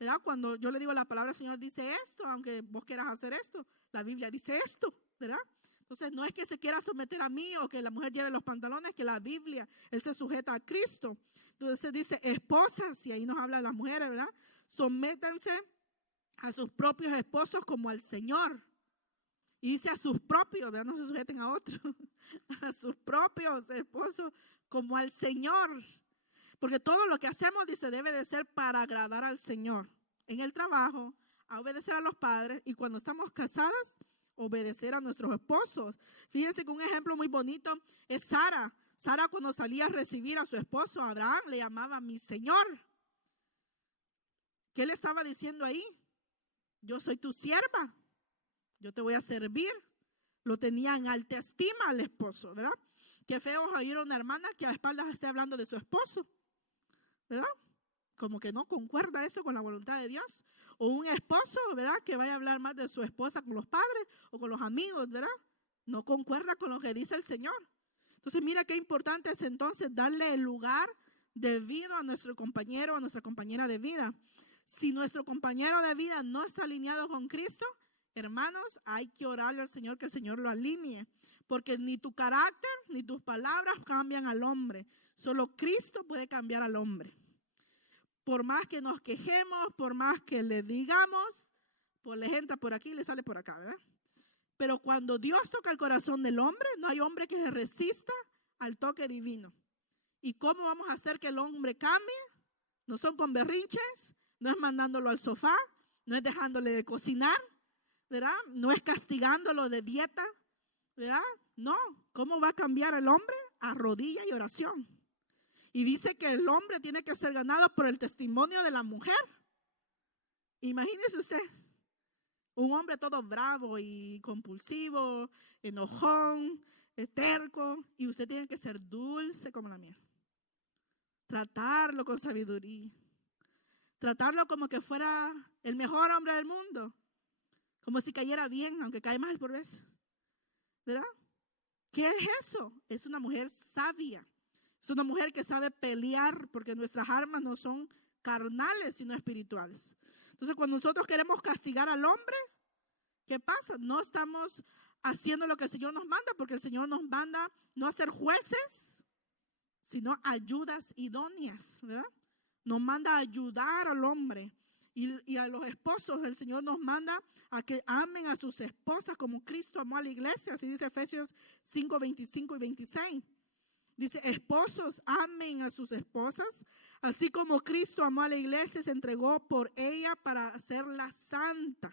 ¿verdad? Cuando yo le digo la palabra, Señor dice esto, aunque vos quieras hacer esto, la Biblia dice esto, ¿verdad? Entonces no es que se quiera someter a mí o que la mujer lleve los pantalones, que la Biblia, Él se sujeta a Cristo. Entonces dice, esposas, y ahí nos habla de las mujeres, ¿verdad? Sométanse a sus propios esposos como al Señor. Y dice a sus propios, ¿verdad? No se sujeten a otros, a sus propios esposos como al Señor. Porque todo lo que hacemos, dice, debe de ser para agradar al Señor. En el trabajo, a obedecer a los padres, y cuando estamos casadas, obedecer a nuestros esposos. Fíjense que un ejemplo muy bonito es Sara. Sara, cuando salía a recibir a su esposo Abraham, le llamaba mi Señor. ¿Qué le estaba diciendo ahí? Yo soy tu sierva, yo te voy a servir. Lo tenía en alta estima al esposo, ¿verdad? Qué feo oír a una hermana que a espaldas esté hablando de su esposo, ¿verdad? Como que no concuerda eso con la voluntad de Dios. O un esposo, ¿verdad? Que vaya a hablar más de su esposa con los padres o con los amigos, ¿verdad? No concuerda con lo que dice el Señor. Entonces mira qué importante es entonces darle el lugar debido a nuestro compañero, a nuestra compañera de vida. Si nuestro compañero de vida no está alineado con Cristo, hermanos, hay que orarle al Señor que el Señor lo alinee. Porque ni tu carácter ni tus palabras cambian al hombre. Solo Cristo puede cambiar al hombre. Por más que nos quejemos, por más que le digamos, pues le entra por aquí y le sale por acá, ¿verdad? Pero cuando Dios toca el corazón del hombre, no hay hombre que se resista al toque divino. ¿Y cómo vamos a hacer que el hombre cambie? No son con berrinches, no es mandándolo al sofá, no es dejándole de cocinar, ¿verdad? No es castigándolo de dieta, ¿verdad? No, ¿cómo va a cambiar el hombre? A rodilla y oración. Y dice que el hombre tiene que ser ganado por el testimonio de la mujer. Imagínese usted, Un hombre todo bravo y compulsivo, enojón, terco, y usted tiene que ser dulce como la miel. Tratarlo con sabiduría. Tratarlo como que fuera el mejor hombre del mundo. Como si cayera bien, aunque cae mal por veces. ¿Verdad? ¿Qué es eso? Es una mujer sabia. Es una mujer que sabe pelear, porque nuestras armas no son carnales, sino espirituales. Entonces, cuando nosotros queremos castigar al hombre, ¿qué pasa? No estamos haciendo lo que el Señor nos manda, porque el Señor nos manda no a ser jueces, sino ayudas idóneas, ¿verdad? Nos manda a ayudar al hombre. Y a los esposos el Señor nos manda a que amen a sus esposas como Cristo amó a la iglesia. Así dice Efesios 5, 25 y 26. Dice, esposos, amen a sus esposas, así como Cristo amó a la iglesia y se entregó por ella para hacerla santa.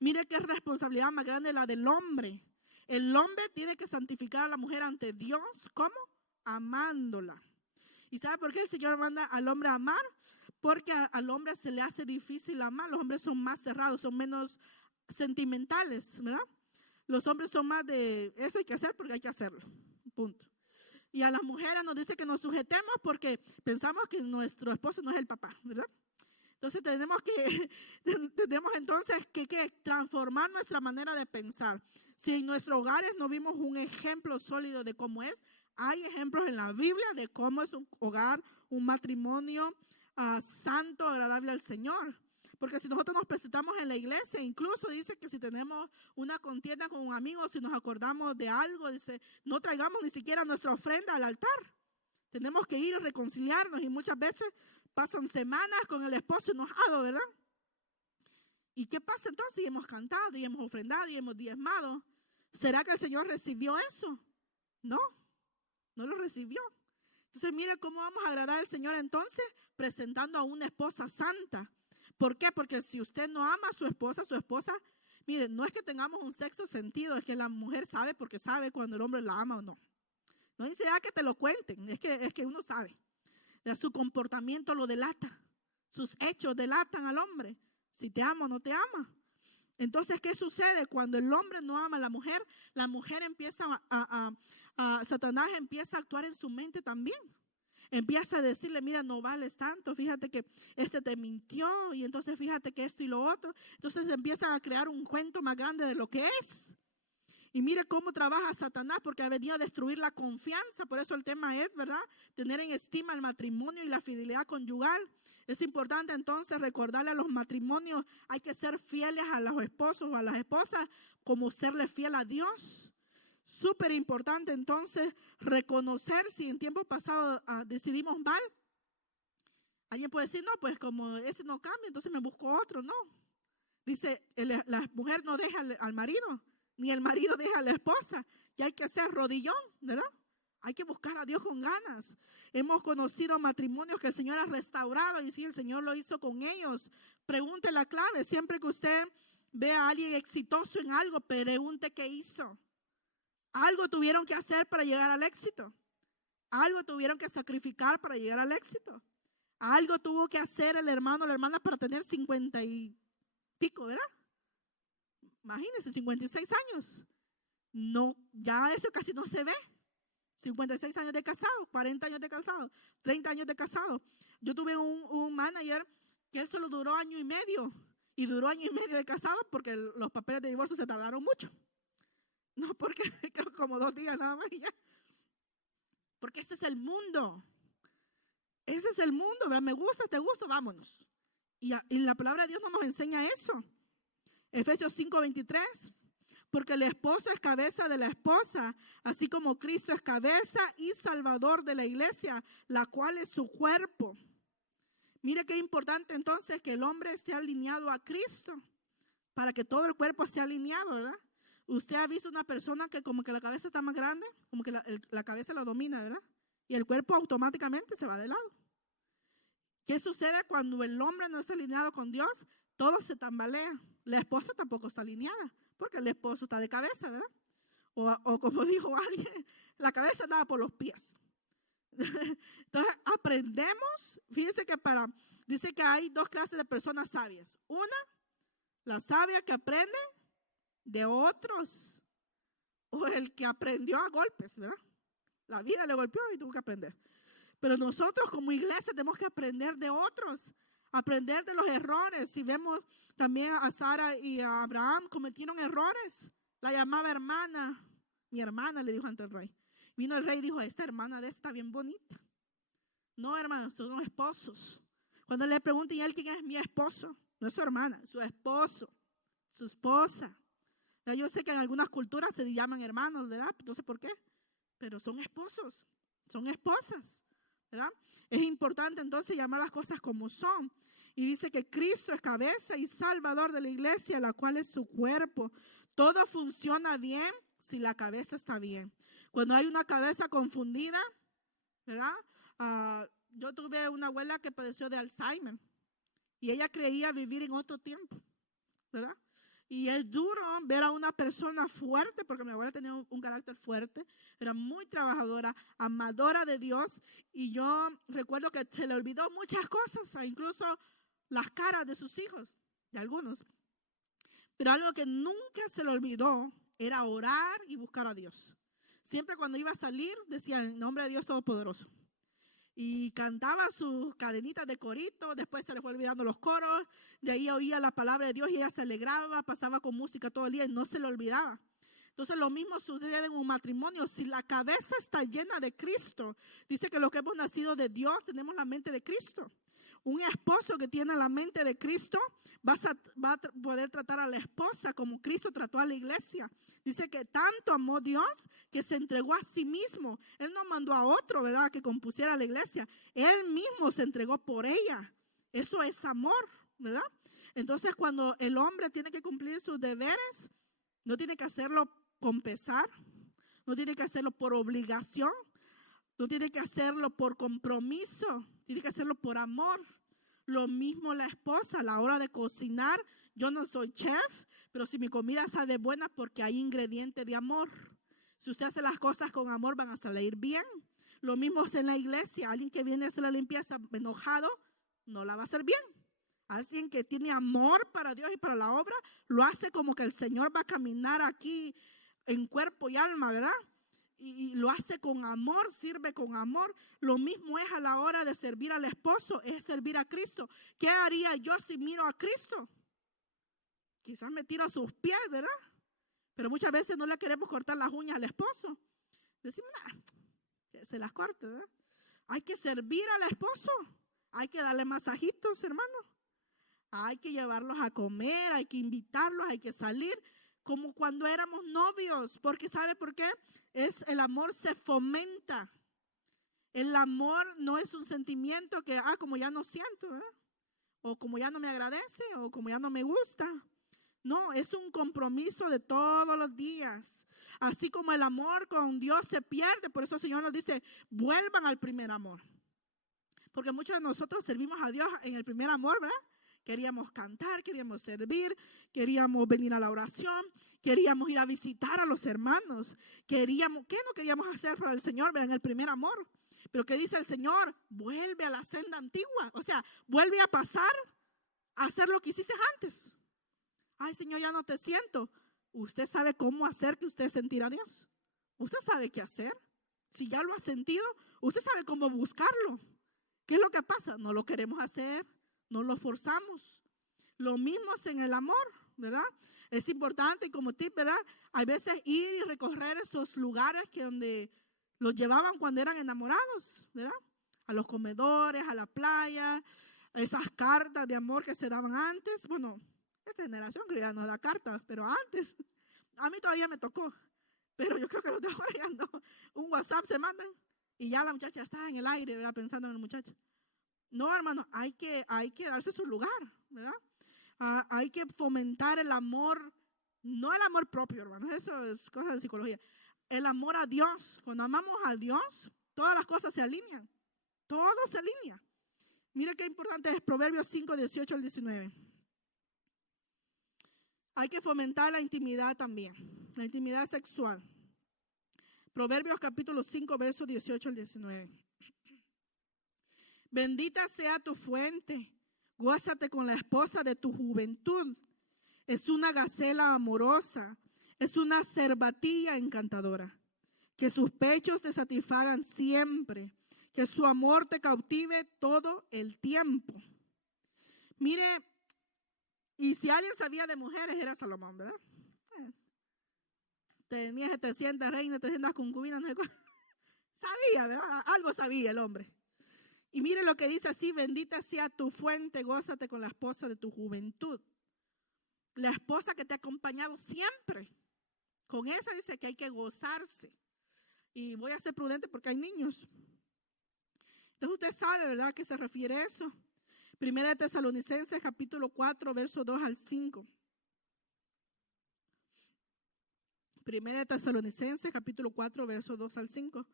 Mire qué responsabilidad más grande la del hombre. El hombre tiene que santificar a la mujer ante Dios. ¿Cómo? Amándola. ¿Y sabe por qué el Señor manda al hombre a amar? Porque al hombre se le hace difícil amar. Los hombres son más cerrados, son menos sentimentales, ¿verdad? Los hombres son más de, eso hay que hacer porque hay que hacerlo, punto. Y a las mujeres nos dice que nos sujetemos porque pensamos que nuestro esposo no es el papá, ¿verdad? Entonces tenemos entonces que transformar nuestra manera de pensar. Si en nuestros hogares no vimos un ejemplo sólido de cómo es, hay ejemplos en la Biblia de cómo es un hogar, un matrimonio santo, agradable al Señor. Porque si nosotros nos presentamos en la iglesia, incluso dice que si tenemos una contienda con un amigo, si nos acordamos de algo, dice, no traigamos ni siquiera nuestra ofrenda al altar. Tenemos que ir a reconciliarnos y muchas veces pasan semanas con el esposo enojado, ¿verdad? ¿Y qué pasa entonces? Y hemos cantado, y hemos ofrendado, y hemos diezmado. ¿Será que el Señor recibió eso? No, no lo recibió. Entonces, mire cómo vamos a agradar al Señor entonces, presentando a una esposa santa. ¿Por qué? Porque si usted no ama a su esposa, mire, no es que tengamos un sexto sentido, es que la mujer sabe porque sabe cuando el hombre la ama o no. No dice que te lo cuenten, es que uno sabe. Su comportamiento lo delata, sus hechos delatan al hombre, si te ama o no te ama. Entonces, ¿qué sucede? Cuando el hombre no ama a la mujer empieza Satanás empieza a actuar en su mente también. Empieza a decirle, mira, no vales tanto, fíjate que este te mintió y entonces fíjate que esto y lo otro. Entonces empiezan a crear un cuento más grande de lo que es. Y mire cómo trabaja Satanás, porque ha venido a destruir la confianza. Por eso el tema es, ¿verdad? Tener en estima el matrimonio y la fidelidad conyugal. Es importante entonces recordarle a los matrimonios, hay que ser fieles a los esposos o a las esposas, como serle fiel a Dios. Súper importante entonces reconocer si en tiempo pasado decidimos mal. Alguien puede decir, no, pues como ese no cambia, entonces me busco otro. No. Dice, la mujer no deja al marido, ni el marido deja a la esposa. Y hay que ser rodillón, ¿verdad? Hay que buscar a Dios con ganas. Hemos conocido matrimonios que el Señor ha restaurado y sí, el Señor lo hizo con ellos. Pregunte la clave. Siempre que usted ve a alguien exitoso en algo, pregunte qué hizo. Algo tuvieron que hacer para llegar al éxito. Algo tuvieron que sacrificar para llegar al éxito. Algo tuvo que hacer el hermano o la hermana para tener 50 y pico, ¿verdad? Imagínense, 56 años. No, ya eso casi no se ve. 56 años de casado, 40 años de casado, 30 años de casado. Yo tuve un manager que eso lo duró año y medio. Y duró año y medio de casado porque los papeles de divorcio se tardaron mucho. No, porque creo que como 2 días nada más y ya. Porque ese es el mundo. Ese es el mundo, ¿verdad? Me gusta, te gusta, vámonos. Y la palabra de Dios no nos enseña eso. Efesios 5:23. Porque el esposo es cabeza de la esposa, así como Cristo es cabeza y salvador de la iglesia, la cual es su cuerpo. Mire qué importante entonces que el hombre esté alineado a Cristo, para que todo el cuerpo esté alineado, ¿verdad? Usted ha visto una persona que como que la cabeza está más grande, como que la cabeza la domina, ¿verdad? Y el cuerpo automáticamente se va de lado. ¿Qué sucede cuando el hombre no está alineado con Dios? Todo se tambalea. La esposa tampoco está alineada, porque el esposo está de cabeza, ¿verdad? O como dijo alguien, la cabeza andaba por los pies. Entonces aprendemos, fíjense que dice que hay 2 clases de personas sabias. Una, La sabia que aprende de otros, o el que aprendió a golpes, ¿verdad? La vida le golpeó y tuvo que aprender. Pero nosotros como iglesia tenemos que aprender de otros, aprender de los errores. Si vemos también a Sara y a Abraham cometieron errores. La llamaba hermana, mi hermana, le dijo ante el rey. Vino el rey y dijo, esta hermana de esta está bien bonita. No, hermanos, son esposos. Cuando le preguntan, ¿y él quién es mi esposo? No es su hermana, es su esposo, su esposa. Ya yo sé que en algunas culturas se llaman hermanos, ¿verdad? No sé por qué, pero son esposos, son esposas, ¿verdad? Es importante entonces llamar las cosas como son. Y dice que Cristo es cabeza y salvador de la iglesia, la cual es su cuerpo. Todo funciona bien si la cabeza está bien. Cuando hay una cabeza confundida, ¿verdad? Yo tuve una abuela que padeció de Alzheimer y ella creía vivir en otro tiempo, ¿verdad? Y es duro ver a una persona fuerte, porque mi abuela tenía un carácter fuerte, era muy trabajadora, amadora de Dios, y yo recuerdo que se le olvidó muchas cosas, incluso las caras de sus hijos, de algunos. Pero algo que nunca se le olvidó era orar y buscar a Dios. Siempre cuando iba a salir decía en nombre de Dios Todopoderoso. Y cantaba sus cadenitas de corito, después se le fue olvidando los coros, de ahí oía la palabra de Dios y ella se alegraba, pasaba con música todo el día y no se le olvidaba. Entonces lo mismo sucede en un matrimonio. Si la cabeza está llena de Cristo, dice que los que hemos nacido de Dios tenemos la mente de Cristo. Un esposo que tiene la mente de Cristo va a poder tratar a la esposa como Cristo trató a la iglesia. Dice que tanto amó Dios que se entregó a sí mismo. Él no mandó a otro, ¿verdad?, que compusiera la iglesia. Él mismo se entregó por ella. Eso es amor, ¿verdad? Entonces cuando el hombre tiene que cumplir sus deberes, no tiene que hacerlo con pesar, no tiene que hacerlo por obligación, no tiene que hacerlo por compromiso, tiene que hacerlo por amor. Lo mismo la esposa a la hora de cocinar. Yo no soy chef, pero si mi comida sabe buena porque hay ingrediente de amor. Si usted hace las cosas con amor van a salir bien. Lo mismo es en la iglesia. Alguien que viene a hacer la limpieza enojado no la va a hacer bien. Alguien que tiene amor para Dios y para la obra lo hace como que el Señor va a caminar aquí en cuerpo y alma, ¿verdad? Y lo hace con amor, sirve con amor. Lo mismo es a la hora de servir al esposo, es servir a Cristo. ¿Qué haría yo si miro a Cristo? Quizás me tiro a sus pies, ¿verdad? Pero muchas veces no le queremos cortar las uñas al esposo. Decimos, que se las corte, ¿verdad? Hay que servir al esposo. Hay que darle masajitos, hermano. Hay que llevarlos a comer, hay que invitarlos, hay que salir. Como cuando éramos novios, porque ¿sabe por qué? El amor se fomenta. El amor no es un sentimiento que, como ya no siento, ¿verdad? O como ya no me agradece, o como ya no me gusta. No, es un compromiso de todos los días. Así como el amor con Dios se pierde, por eso el Señor nos dice, vuelvan al primer amor. Porque muchos de nosotros servimos a Dios en el primer amor, ¿verdad? Queríamos cantar, queríamos servir, queríamos venir a la oración, queríamos ir a visitar a los hermanos. ¿Qué no queríamos hacer para el Señor en el primer amor? Pero ¿qué dice el Señor? Vuelve a la senda antigua. O sea, vuelve a pasar a hacer lo que hiciste antes. Ay, Señor, ya no te siento. Usted sabe cómo hacer que usted sentir a Dios. Usted sabe qué hacer. Si ya lo ha sentido, usted sabe cómo buscarlo. ¿Qué es lo que pasa? No lo queremos hacer. No lo forzamos. Lo mismo es en el amor, ¿verdad? Es importante como tip, ¿verdad? Hay veces ir y recorrer esos lugares que donde los llevaban cuando eran enamorados, ¿verdad? A los comedores, a la playa, esas cartas de amor que se daban antes. Bueno, esta generación creo que ya no da cartas, pero antes, a mí todavía me tocó. Pero yo creo que los de ahora ya no. Un WhatsApp se mandan y ya la muchacha está en el aire, ¿verdad? Pensando en el muchacho. No, hermano, hay que darse su lugar, ¿verdad? Hay que fomentar el amor, no el amor propio, hermano, eso es cosa de psicología. El amor a Dios. Cuando amamos a Dios, todas las cosas se alinean. Todo se alinea. Mire qué importante es Proverbios 5, 18 al 19. Hay que fomentar la intimidad también, la intimidad sexual. Proverbios capítulo 5, versos 18 al 19. Bendita sea tu fuente, gózate con la esposa de tu juventud. es una gacela amorosa, es una cervatilla encantadora. Que sus pechos te satisfagan siempre, que su amor te cautive todo el tiempo. Mire, y si alguien sabía de mujeres era Salomón, ¿verdad? Tenía 700 reinas, 300 concubinas, no sé cuál. Sabía, ¿verdad? Algo sabía el hombre. Y mire lo que dice así: bendita sea tu fuente, gózate con la esposa de tu juventud. La esposa que te ha acompañado siempre. Con esa dice que hay que gozarse. Y voy a ser prudente porque hay niños. Entonces usted sabe, ¿verdad?, a qué se refiere eso. Primera de Tesalonicenses, capítulo 4, versos 2 al 5. Primera de Tesalonicenses, capítulo 4, versos 2 al 5.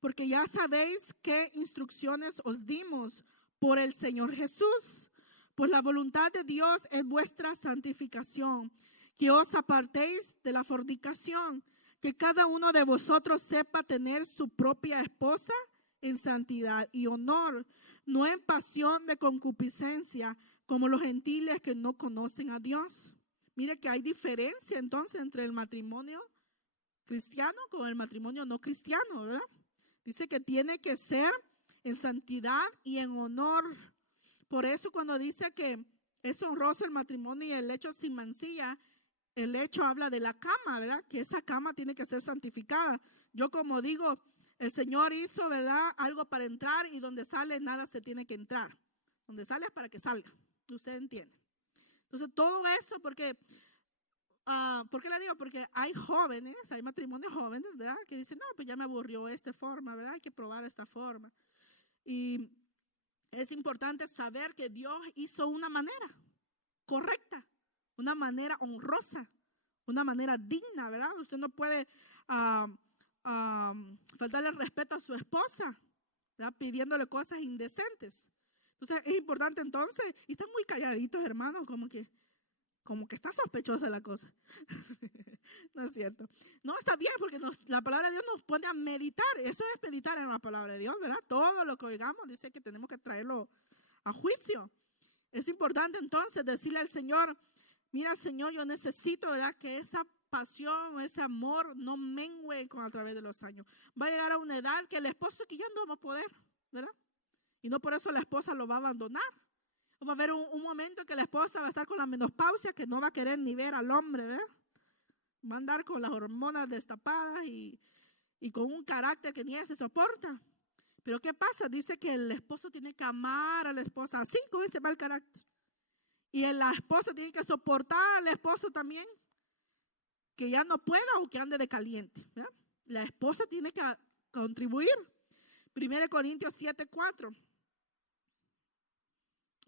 Porque ya sabéis qué instrucciones os dimos por el Señor Jesús. Pues la voluntad de Dios es vuestra santificación, que os apartéis de la fornicación, que cada uno de vosotros sepa tener su propia esposa en santidad y honor, no en pasión de concupiscencia, como los gentiles que no conocen a Dios. Mire que hay diferencia entonces entre el matrimonio cristiano con el matrimonio no cristiano, ¿verdad? Dice que tiene que ser en santidad y en honor. Por eso cuando dice que es honroso el matrimonio y el lecho sin mancilla, el lecho habla de la cama, ¿verdad? Que esa cama tiene que ser santificada. Yo como digo, el Señor hizo, ¿verdad?, algo para entrar, y donde sale nada se tiene que entrar. Donde sale es para que salga. Usted entiende. Entonces todo eso, ¿por qué le digo? Porque hay jóvenes, hay matrimonios jóvenes, ¿verdad?, que dicen, no, pues ya me aburrió esta forma, ¿verdad? Hay que probar esta forma. Y es importante saber que Dios hizo una manera correcta, una manera honrosa, una manera digna, ¿verdad? Usted no puede faltarle el respeto a su esposa, ¿verdad?, pidiéndole cosas indecentes. Entonces es importante entonces, y están muy calladitos, hermanos, como que está sospechosa la cosa. No es cierto. No, está bien, porque la palabra de Dios nos pone a meditar. Eso es meditar en la palabra de Dios, ¿verdad? Todo lo que oigamos dice que tenemos que traerlo a juicio. Es importante entonces decirle al Señor: mira, Señor, yo necesito, ¿verdad?, que esa pasión, ese amor no mengue a través de los años. Va a llegar a una edad que el esposo que ya no va a poder, ¿verdad? Y no por eso la esposa lo va a abandonar. Va a haber un momento que la esposa va a estar con la menopausia, que no va a querer ni ver al hombre, ¿verdad? Va a andar con las hormonas destapadas y con un carácter que ni ella se soporta. Pero ¿qué pasa? Dice que el esposo tiene que amar a la esposa, así con ese mal carácter. Y la esposa tiene que soportar al esposo también, que ya no pueda o que ande de caliente, ¿verdad? La esposa tiene que contribuir. 1 Corintios 7:4.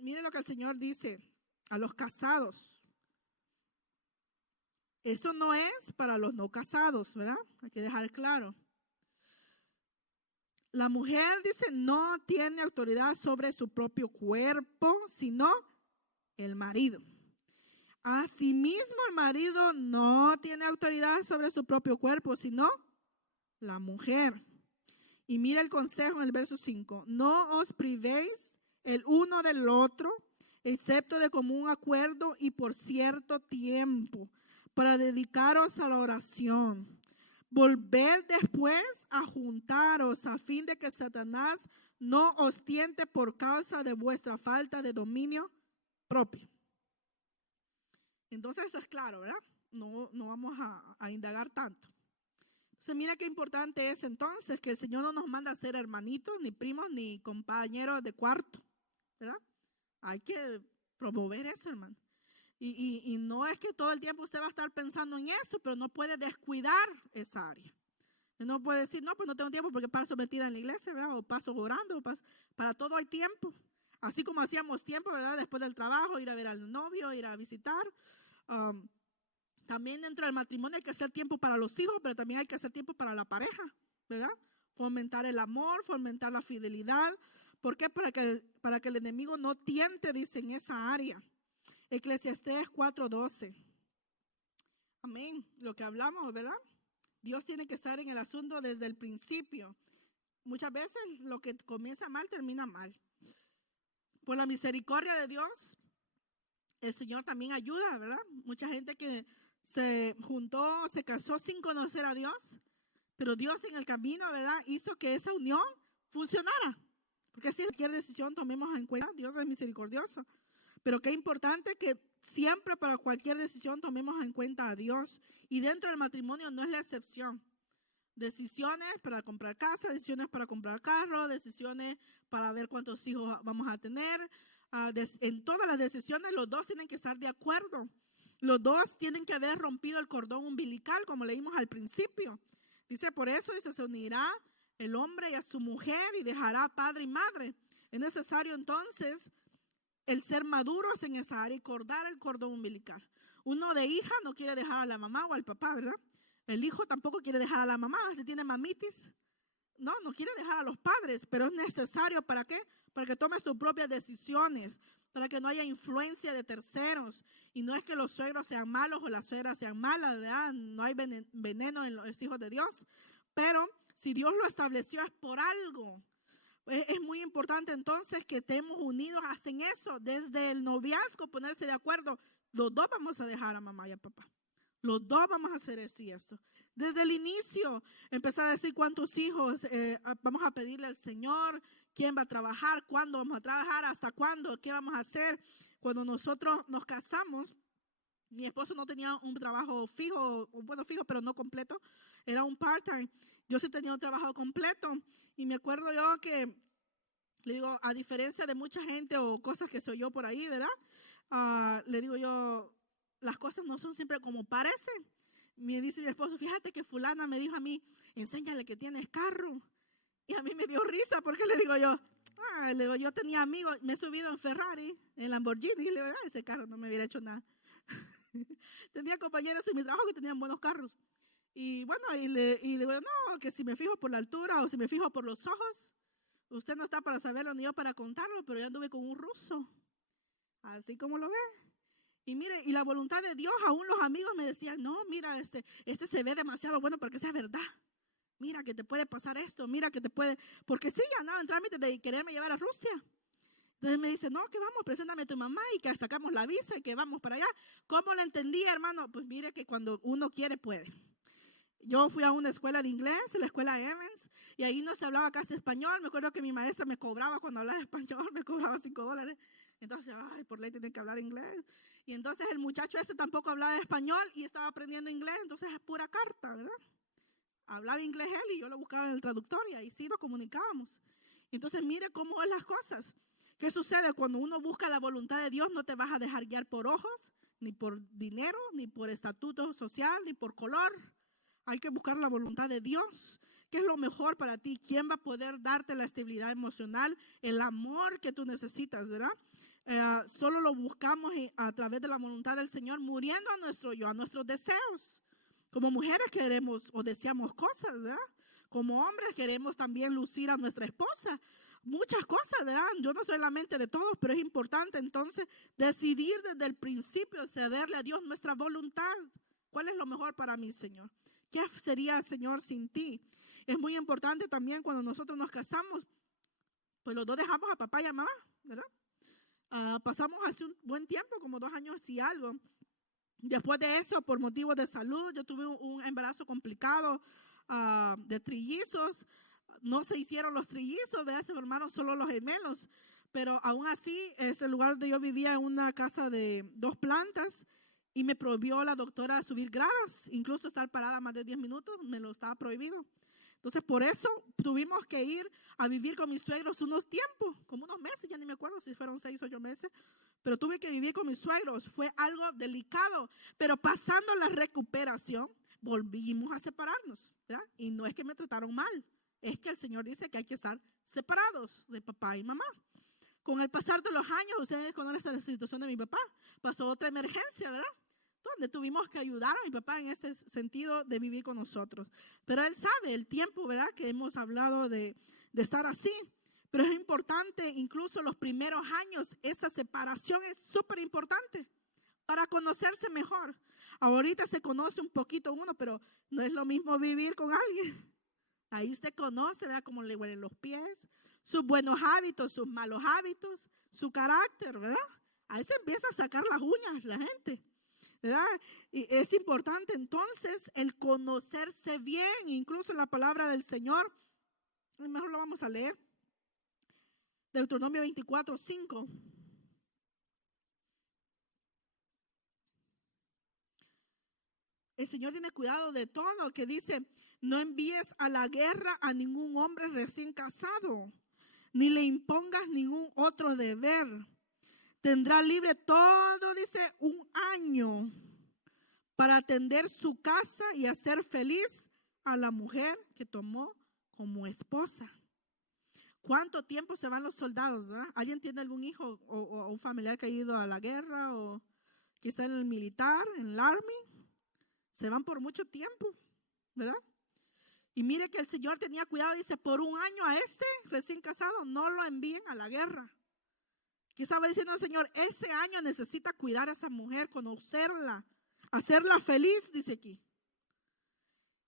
Miren lo que el Señor dice a los casados. Eso no es para los no casados, ¿verdad? Hay que dejar claro. La mujer, dice, no tiene autoridad sobre su propio cuerpo, sino el marido. Asimismo, el marido no tiene autoridad sobre su propio cuerpo, sino la mujer. Y mira el consejo en el verso 5. No os privéis el uno del otro, excepto de común acuerdo y por cierto tiempo, para dedicaros a la oración. Volved después a juntaros, a fin de que Satanás no os tiente por causa de vuestra falta de dominio propio. Entonces eso es claro, ¿verdad? No vamos a indagar tanto. Entonces mira qué importante es entonces que el Señor no nos manda a ser hermanitos, ni primos, ni compañeros de cuarto, ¿verdad? Hay que promover eso, hermano. Y no es que todo el tiempo usted va a estar pensando en eso, pero no puede descuidar esa área. No puede decir, no, pues no tengo tiempo porque paso metida en la iglesia, ¿verdad? O paso orando, para todo hay tiempo. Así como hacíamos tiempo, ¿verdad? Después del trabajo, ir a ver al novio, ir a visitar. También dentro del matrimonio hay que hacer tiempo para los hijos, pero también hay que hacer tiempo para la pareja, ¿verdad? Fomentar el amor, fomentar la fidelidad. ¿Por qué? Para que el enemigo no tiente, dice, en esa área. Eclesiastés 4:12. Amén. Lo que hablamos, ¿verdad? Dios tiene que estar en el asunto desde el principio. Muchas veces lo que comienza mal termina mal. Por la misericordia de Dios, el Señor también ayuda, ¿verdad? Mucha gente que se juntó, se casó sin conocer a Dios, pero Dios en el camino, ¿verdad?, hizo que esa unión funcionara. Porque si cualquier decisión tomemos en cuenta, Dios es misericordioso. Pero qué importante que siempre para cualquier decisión tomemos en cuenta a Dios. Y dentro del matrimonio no es la excepción. Decisiones para comprar casa, decisiones para comprar carro, decisiones para ver cuántos hijos vamos a tener. En todas las decisiones los dos tienen que estar de acuerdo. Los dos tienen que haber rompido el cordón umbilical, como leímos al principio. Dice, por eso dice, se unirá el hombre y a su mujer y dejará padre y madre. Es necesario entonces el ser maduros en esa área y cortar el cordón umbilical. Uno de hija no quiere dejar a la mamá o al papá, ¿verdad? El hijo tampoco quiere dejar a la mamá, si tiene mamitis. No quiere dejar a los padres, pero es necesario, ¿para qué? Para que tomes tus propias decisiones, para que no haya influencia de terceros. Y no es que los suegros sean malos o las suegras sean malas, ¿verdad? No hay veneno en los hijos de Dios. Pero si Dios lo estableció es por algo. Es muy importante entonces que estemos unidos, hacen eso, desde el noviazgo, ponerse de acuerdo. Los dos vamos a dejar a mamá y a papá. Los dos vamos a hacer eso y eso. Desde el inicio, empezar a decir cuántos hijos vamos a pedirle al Señor, quién va a trabajar, cuándo vamos a trabajar, hasta cuándo, qué vamos a hacer. Cuando nosotros nos casamos, mi esposo no tenía un trabajo fijo, bueno, fijo, pero no completo. Era un part-time. Yo sí tenía un trabajo completo. Y me acuerdo yo que, le digo, a diferencia de mucha gente o cosas que se oyó por ahí, ¿verdad? Le digo yo, las cosas no son siempre como parecen. Me dice mi esposo, fíjate que fulana me dijo a mí, enséñale que tienes carro. Y a mí me dio risa porque le digo yo tenía amigos, me he subido en Ferrari, en Lamborghini, y le digo, ese carro no me hubiera hecho nada. Tenía compañeros en mi trabajo que tenían buenos carros. Y bueno, y le digo, no, que si me fijo por la altura o si me fijo por los ojos, usted no está para saberlo ni yo para contarlo, pero yo anduve con un ruso, así como lo ve. Y mire, y la voluntad de Dios, aún los amigos me decían, no, mira, este se ve demasiado bueno porque sea verdad. Mira que te puede pasar esto, mira que te puede, porque sí, andaba en trámite de quererme llevar a Rusia. Entonces me dice, no, que vamos, preséntame a tu mamá y que sacamos la visa y que vamos para allá. ¿Cómo lo entendí, hermano? Pues mire que cuando uno quiere, puede. Yo fui a una escuela de inglés, la escuela Evans, y ahí no se hablaba casi español. Me acuerdo que mi maestra me cobraba cuando hablaba español, me cobraba $5. Entonces, por ley tienen que hablar inglés. Y entonces el muchacho ese tampoco hablaba español y estaba aprendiendo inglés, entonces es pura carta, ¿verdad? Hablaba inglés él y yo lo buscaba en el traductor y ahí sí nos comunicábamos. Entonces, mire cómo es las cosas. ¿Qué sucede? Cuando uno busca la voluntad de Dios, no te vas a dejar guiar por ojos, ni por dinero, ni por estatuto social, ni por color. Hay que buscar la voluntad de Dios. ¿Qué es lo mejor para ti? ¿Quién va a poder darte la estabilidad emocional, el amor que tú necesitas, verdad? Solo lo buscamos a través de la voluntad del Señor, muriendo a nuestro yo, a nuestros deseos. Como mujeres queremos o deseamos cosas, ¿verdad? Como hombres queremos también lucir a nuestra esposa. Muchas cosas, ¿verdad? Yo no soy la mente de todos, pero es importante entonces decidir desde el principio, cederle a Dios nuestra voluntad. ¿Cuál es lo mejor para mí, Señor? ¿Qué sería, Señor, sin ti? Es muy importante también cuando nosotros nos casamos, pues los dos dejamos a papá y a mamá, ¿verdad? Pasamos hace un buen tiempo, como 2 años y algo. Después de eso, por motivos de salud, yo tuve un embarazo complicado de trillizos. No se hicieron los trillizos, ¿verdad? Se formaron solo los gemelos. Pero aún así, ese lugar donde yo vivía en una casa de 2 plantas y me prohibió la doctora subir gradas, incluso estar parada más de 10 minutos, me lo estaba prohibido. Entonces, por eso tuvimos que ir a vivir con mis suegros unos tiempos, como unos meses, ya ni me acuerdo si fueron 6 o 8 meses, pero tuve que vivir con mis suegros. Fue algo delicado, pero pasando la recuperación, volvimos a separarnos, ¿verdad? Y no es que me trataron mal, es que el Señor dice que hay que estar separados de papá y mamá. Con el pasar de los años, ustedes conocen la situación de mi papá, pasó otra emergencia, ¿verdad? Donde tuvimos que ayudar a mi papá en ese sentido de vivir con nosotros. Pero él sabe el tiempo, ¿verdad? Que hemos hablado de estar así. Pero es importante, incluso los primeros años, esa separación es súper importante para conocerse mejor. Ahorita se conoce un poquito uno, pero no es lo mismo vivir con alguien. Ahí usted conoce, ¿verdad? Cómo le huelen los pies, sus buenos hábitos, sus malos hábitos, su carácter, ¿verdad? ahí se empieza a sacar las uñas la gente, ¿verdad? Y es importante entonces el conocerse bien, incluso la palabra del Señor. Mejor lo vamos a leer. Deuteronomio 24:5. El Señor tiene cuidado de todo, que dice: no envíes a la guerra a ningún hombre recién casado, ni le impongas ningún otro deber. Tendrá libre todo, dice, un año para atender su casa y hacer feliz a la mujer que tomó como esposa. ¿Cuánto tiempo se van los soldados, verdad? ¿Alguien tiene algún hijo o un familiar que ha ido a la guerra o que está en el militar, en el army? Se van por mucho tiempo, ¿verdad? Y mire que el Señor tenía cuidado, dice: por un año a este recién casado no lo envíen a la guerra. ¿Qué estaba diciendo el Señor? Ese año necesita cuidar a esa mujer, conocerla, hacerla feliz, dice aquí.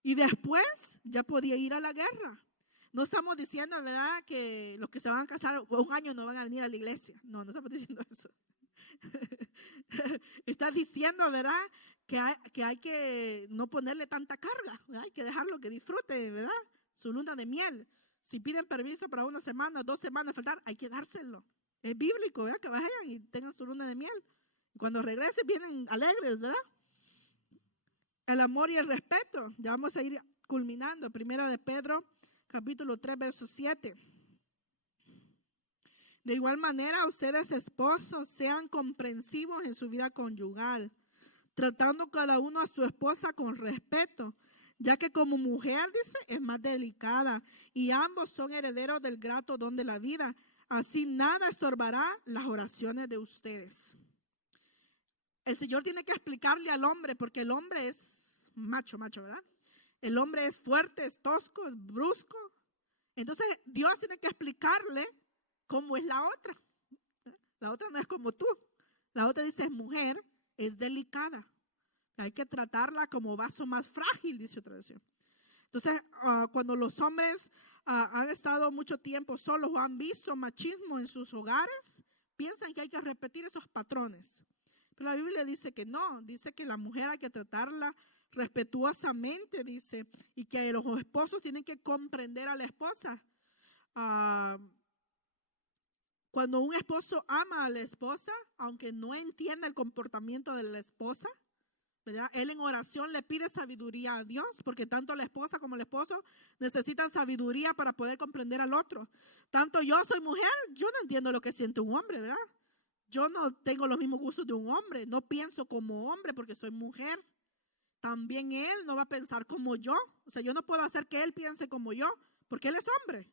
Y después ya podía ir a la guerra. No estamos diciendo, ¿verdad?, que los que se van a casar un año no van a venir a la iglesia. No, no estamos diciendo eso. Está diciendo, ¿verdad?, que hay que no ponerle tanta carga, ¿verdad? Hay que dejarlo que disfrute, ¿verdad?, su luna de miel. Si piden permiso para 1 semana, 2 semanas faltar, hay que dárselo. Es bíblico, ¿verdad?, que vayan y tengan su luna de miel. Y cuando regresen vienen alegres, ¿verdad? El amor y el respeto. Ya vamos a ir culminando. Primera de Pedro, capítulo 3, verso 7. De igual manera, ustedes esposos sean comprensivos en su vida conyugal, tratando cada uno a su esposa con respeto, ya que como mujer, dice, es más delicada y ambos son herederos del grato don de la vida. Así nada estorbará las oraciones de ustedes. El Señor tiene que explicarle al hombre, porque el hombre es macho, ¿verdad? El hombre es fuerte, es tosco, es brusco. Entonces Dios tiene que explicarle cómo es la otra. La otra no es como tú. La otra, dice, es mujer, es delicada. Hay que tratarla como vaso más frágil, dice otra versión. Entonces, cuando los hombres han estado mucho tiempo solos o han visto machismo en sus hogares, piensan que hay que repetir esos patrones. Pero la Biblia dice que no, dice que la mujer hay que tratarla respetuosamente, dice, y que los esposos tienen que comprender a la esposa. Cuando un esposo ama a la esposa, aunque no entienda el comportamiento de la esposa, ¿verdad?, él en oración le pide sabiduría a Dios, porque tanto la esposa como el esposo necesitan sabiduría para poder comprender al otro. Tanto yo soy mujer, yo no entiendo lo que siente un hombre, ¿verdad? Yo no tengo los mismos gustos de un hombre, no pienso como hombre porque soy mujer. También él no va a pensar como yo. O sea, yo no puedo hacer que él piense como yo, porque él es hombre,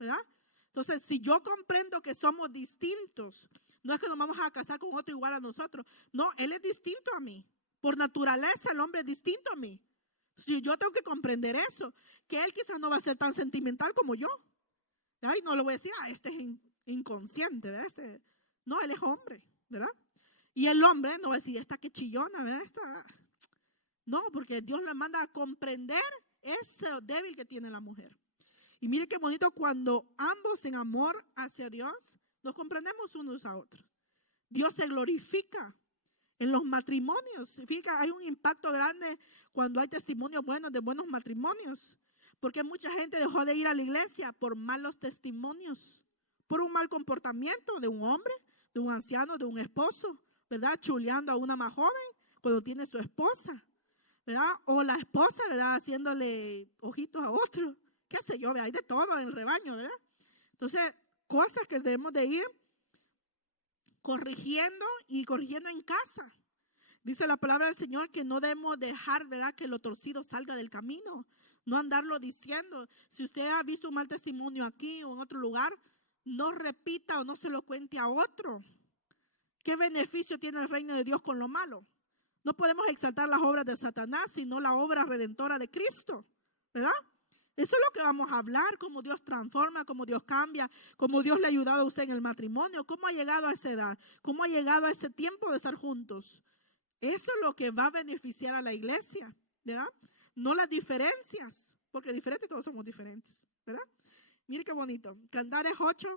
¿verdad? Entonces, si yo comprendo que somos distintos, no es que nos vamos a casar con otro igual a nosotros. No, él es distinto a mí. Por naturaleza, el hombre es distinto a mí. Si yo tengo que comprender eso, que él quizás no va a ser tan sentimental como yo. Ay, no le voy a decir, este es inconsciente, ¿verdad? No, él es hombre, ¿verdad? Y el hombre no va a decir, esta que chillona, ¿verdad? No, porque Dios le manda a comprender ese débil que tiene la mujer. Y mire qué bonito cuando ambos en amor hacia Dios nos comprendemos unos a otros. Dios se glorifica en los matrimonios. Fíjate, hay un impacto grande cuando hay testimonios buenos de buenos matrimonios. Porque mucha gente dejó de ir a la iglesia por malos testimonios, por un mal comportamiento de un hombre, de un anciano, de un esposo, ¿verdad? Chuleando a una más joven cuando tiene su esposa, ¿verdad? O la esposa, ¿verdad?, haciéndole ojitos a otro. ¿Qué sé yo? Hay de todo en el rebaño, ¿verdad? Entonces, cosas que debemos de ir corrigiendo y corrigiendo en casa. Dice la palabra del Señor que no debemos dejar, ¿verdad?, que lo torcido salga del camino. No andarlo diciendo. Si usted ha visto un mal testimonio aquí o en otro lugar, no repita o no se lo cuente a otro. ¿Qué beneficio tiene el reino de Dios con lo malo? No podemos exaltar las obras de Satanás, sino la obra redentora de Cristo, ¿verdad? Eso es lo que vamos a hablar, cómo Dios transforma, cómo Dios cambia, cómo Dios le ha ayudado a usted en el matrimonio, cómo ha llegado a esa edad, cómo ha llegado a ese tiempo de estar juntos. Eso es lo que va a beneficiar a la iglesia, ¿verdad? No las diferencias, porque diferentes todos somos diferentes, ¿verdad? Mire qué bonito. Cantares 8,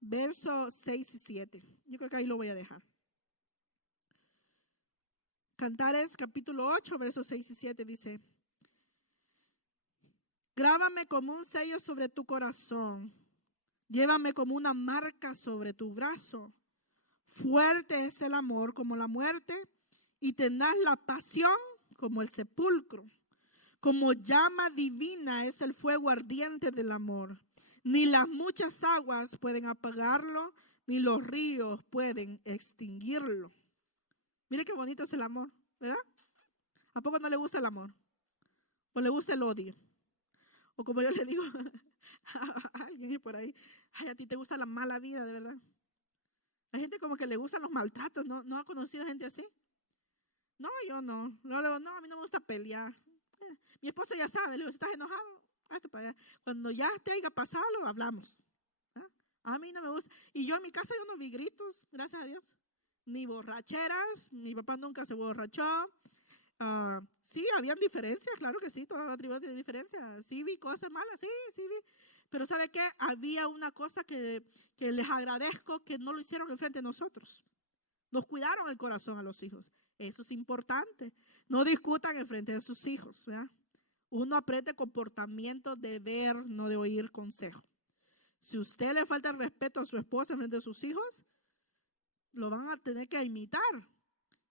versos 6 y 7. Yo creo que ahí lo voy a dejar. Cantares capítulo 8, versos 6 y 7 dice: grábame como un sello sobre tu corazón, llévame como una marca sobre tu brazo. Fuerte es el amor como la muerte, y tenaz la pasión como el sepulcro. Como llama divina es el fuego ardiente del amor. Ni las muchas aguas pueden apagarlo, ni los ríos pueden extinguirlo. Mire qué bonito es el amor, ¿verdad? ¿A poco no le gusta el amor? ¿O le gusta el odio? O como yo le digo a alguien por ahí: ay, a ti te gusta la mala vida, de verdad. Hay gente como que le gustan los maltratos. ¿No ha conocido gente así? No, yo no. No, a mí no me gusta pelear. Mi esposo ya sabe, le digo: si estás enojado, hazte para allá. Cuando ya te haya pasado, lo hablamos. A mí no me gusta. Y yo en mi casa yo no vi gritos, gracias a Dios. Ni borracheras. Mi papá nunca se borrachó. Sí, habían diferencias, claro que sí, toda matrimonio tiene diferencias. Sí vi cosas malas, sí vi. Pero ¿sabe qué? Había una cosa que les agradezco, que no lo hicieron enfrente de nosotros. Nos cuidaron el corazón a los hijos. Eso es importante. No discutan enfrente de sus hijos, ¿verdad? Uno aprende comportamiento de ver, no de oír consejo. Si usted le falta el respeto a su esposa enfrente de sus hijos, lo van a tener que imitar.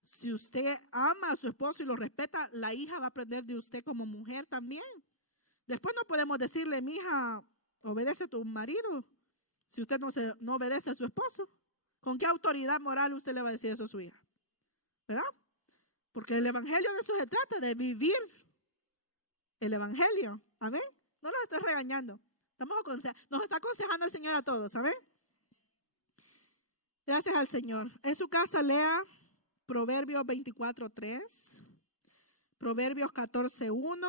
Si usted ama a su esposo y lo respeta, la hija va a aprender de usted como mujer también. Después no podemos decirle: mi hija, obedece a tu marido, si usted no obedece a su esposo. ¿Con qué autoridad moral usted le va a decir eso a su hija? ¿Verdad? Porque el evangelio de eso se trata, de vivir el evangelio. Amén. No los estoy regañando. Nos está aconsejando el Señor a todos. Amén. Gracias al Señor. En su casa lea Proverbios 24:3, Proverbios 14:1,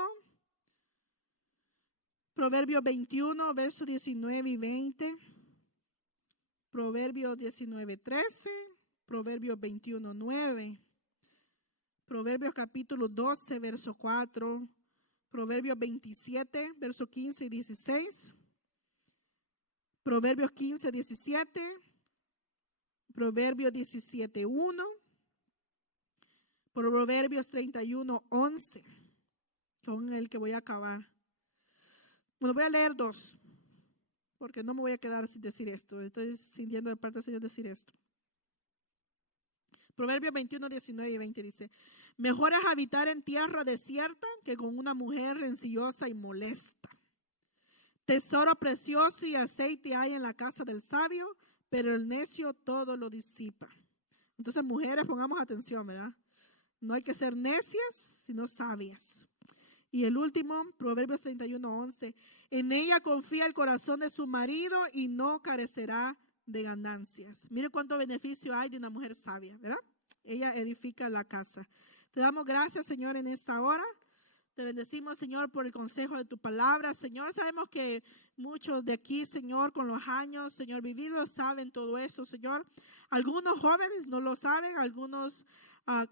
Proverbios 21, versos 19 y 20, Proverbios 19:13, Proverbios 21:9, Proverbios capítulo 12, verso 4, Proverbios 27, versos 15 y 16, Proverbios 15, 17, Proverbios 17:1, Proverbios 31:11, con el que voy a acabar. Bueno, voy a leer 2, porque no me voy a quedar sin decir esto. Estoy sintiendo de parte del Señor decir esto. Proverbios 21, 19 y 20 dice: mejor es habitar en tierra desierta que con una mujer rencillosa y molesta. Tesoro precioso y aceite hay en la casa del sabio, pero el necio todo lo disipa. Entonces, mujeres, pongamos atención, ¿verdad? No hay que ser necias, sino sabias. Y el último, Proverbios 31:11. En ella confía el corazón de su marido y no carecerá de ganancias. Mire cuánto beneficio hay de una mujer sabia, ¿verdad? Ella edifica la casa. Te damos gracias, Señor, en esta hora. Te bendecimos, Señor, por el consejo de tu palabra. Señor, sabemos que muchos de aquí, Señor, con los años, Señor, vividos, saben todo eso, Señor. Algunos jóvenes no lo saben, algunos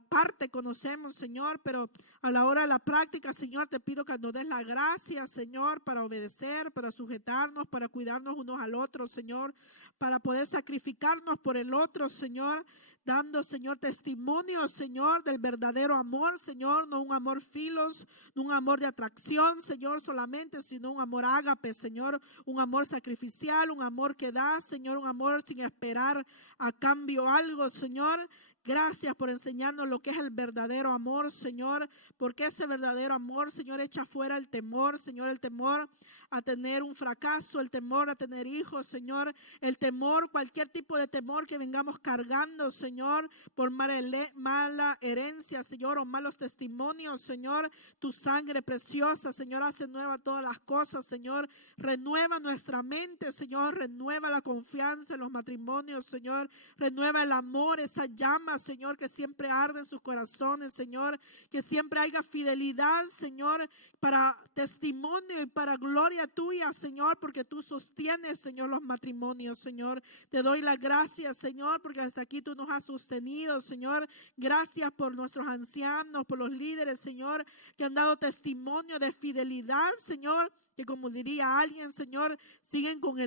parte conocemos, Señor, pero a la hora de la práctica, Señor, te pido que nos des la gracia, Señor, para obedecer, para sujetarnos, para cuidarnos unos al otro, Señor, para poder sacrificarnos por el otro, Señor, dando, Señor, testimonio, Señor, del verdadero amor, Señor, no un amor filos, no un amor de atracción, Señor, solamente, sino un amor ágape, Señor, un amor sacrificial, un amor que da, Señor, un amor sin esperar a cambio algo, Señor. Gracias por enseñarnos lo que es el verdadero amor, Señor, porque ese verdadero amor, Señor, echa fuera el temor, Señor, el temor a tener un fracaso, el temor a tener hijos, Señor, el temor, cualquier tipo de temor que vengamos cargando, Señor, por mala herencia, Señor, o malos testimonios, Señor. Tu sangre preciosa, Señor, hace nueva todas las cosas, Señor. Renueva nuestra mente, Señor, renueva la confianza en los matrimonios, Señor, renueva el amor, esa llama, Señor, que siempre arde en sus corazones, Señor, que siempre haya fidelidad, Señor, para testimonio y para gloria tuya, Señor, porque tú sostienes, Señor, los matrimonios, Señor. Te doy las gracias, Señor, porque hasta aquí tú nos has sostenido, Señor. Gracias por nuestros ancianos, por los líderes, Señor, que han dado testimonio de fidelidad, Señor, que como diría alguien, Señor, siguen con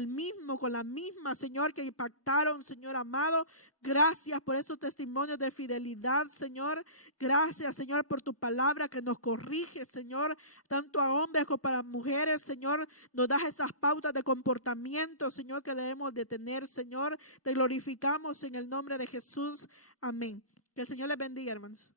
la misma, Señor, que impactaron, Señor amado. Gracias por esos testimonios de fidelidad, Señor. Gracias, Señor, por tu palabra que nos corrige, Señor, tanto a hombres como para mujeres, Señor. Nos das esas pautas de comportamiento, Señor, que debemos de tener, Señor. Te glorificamos en el nombre de Jesús. Amén. Que el Señor les bendiga, hermanos.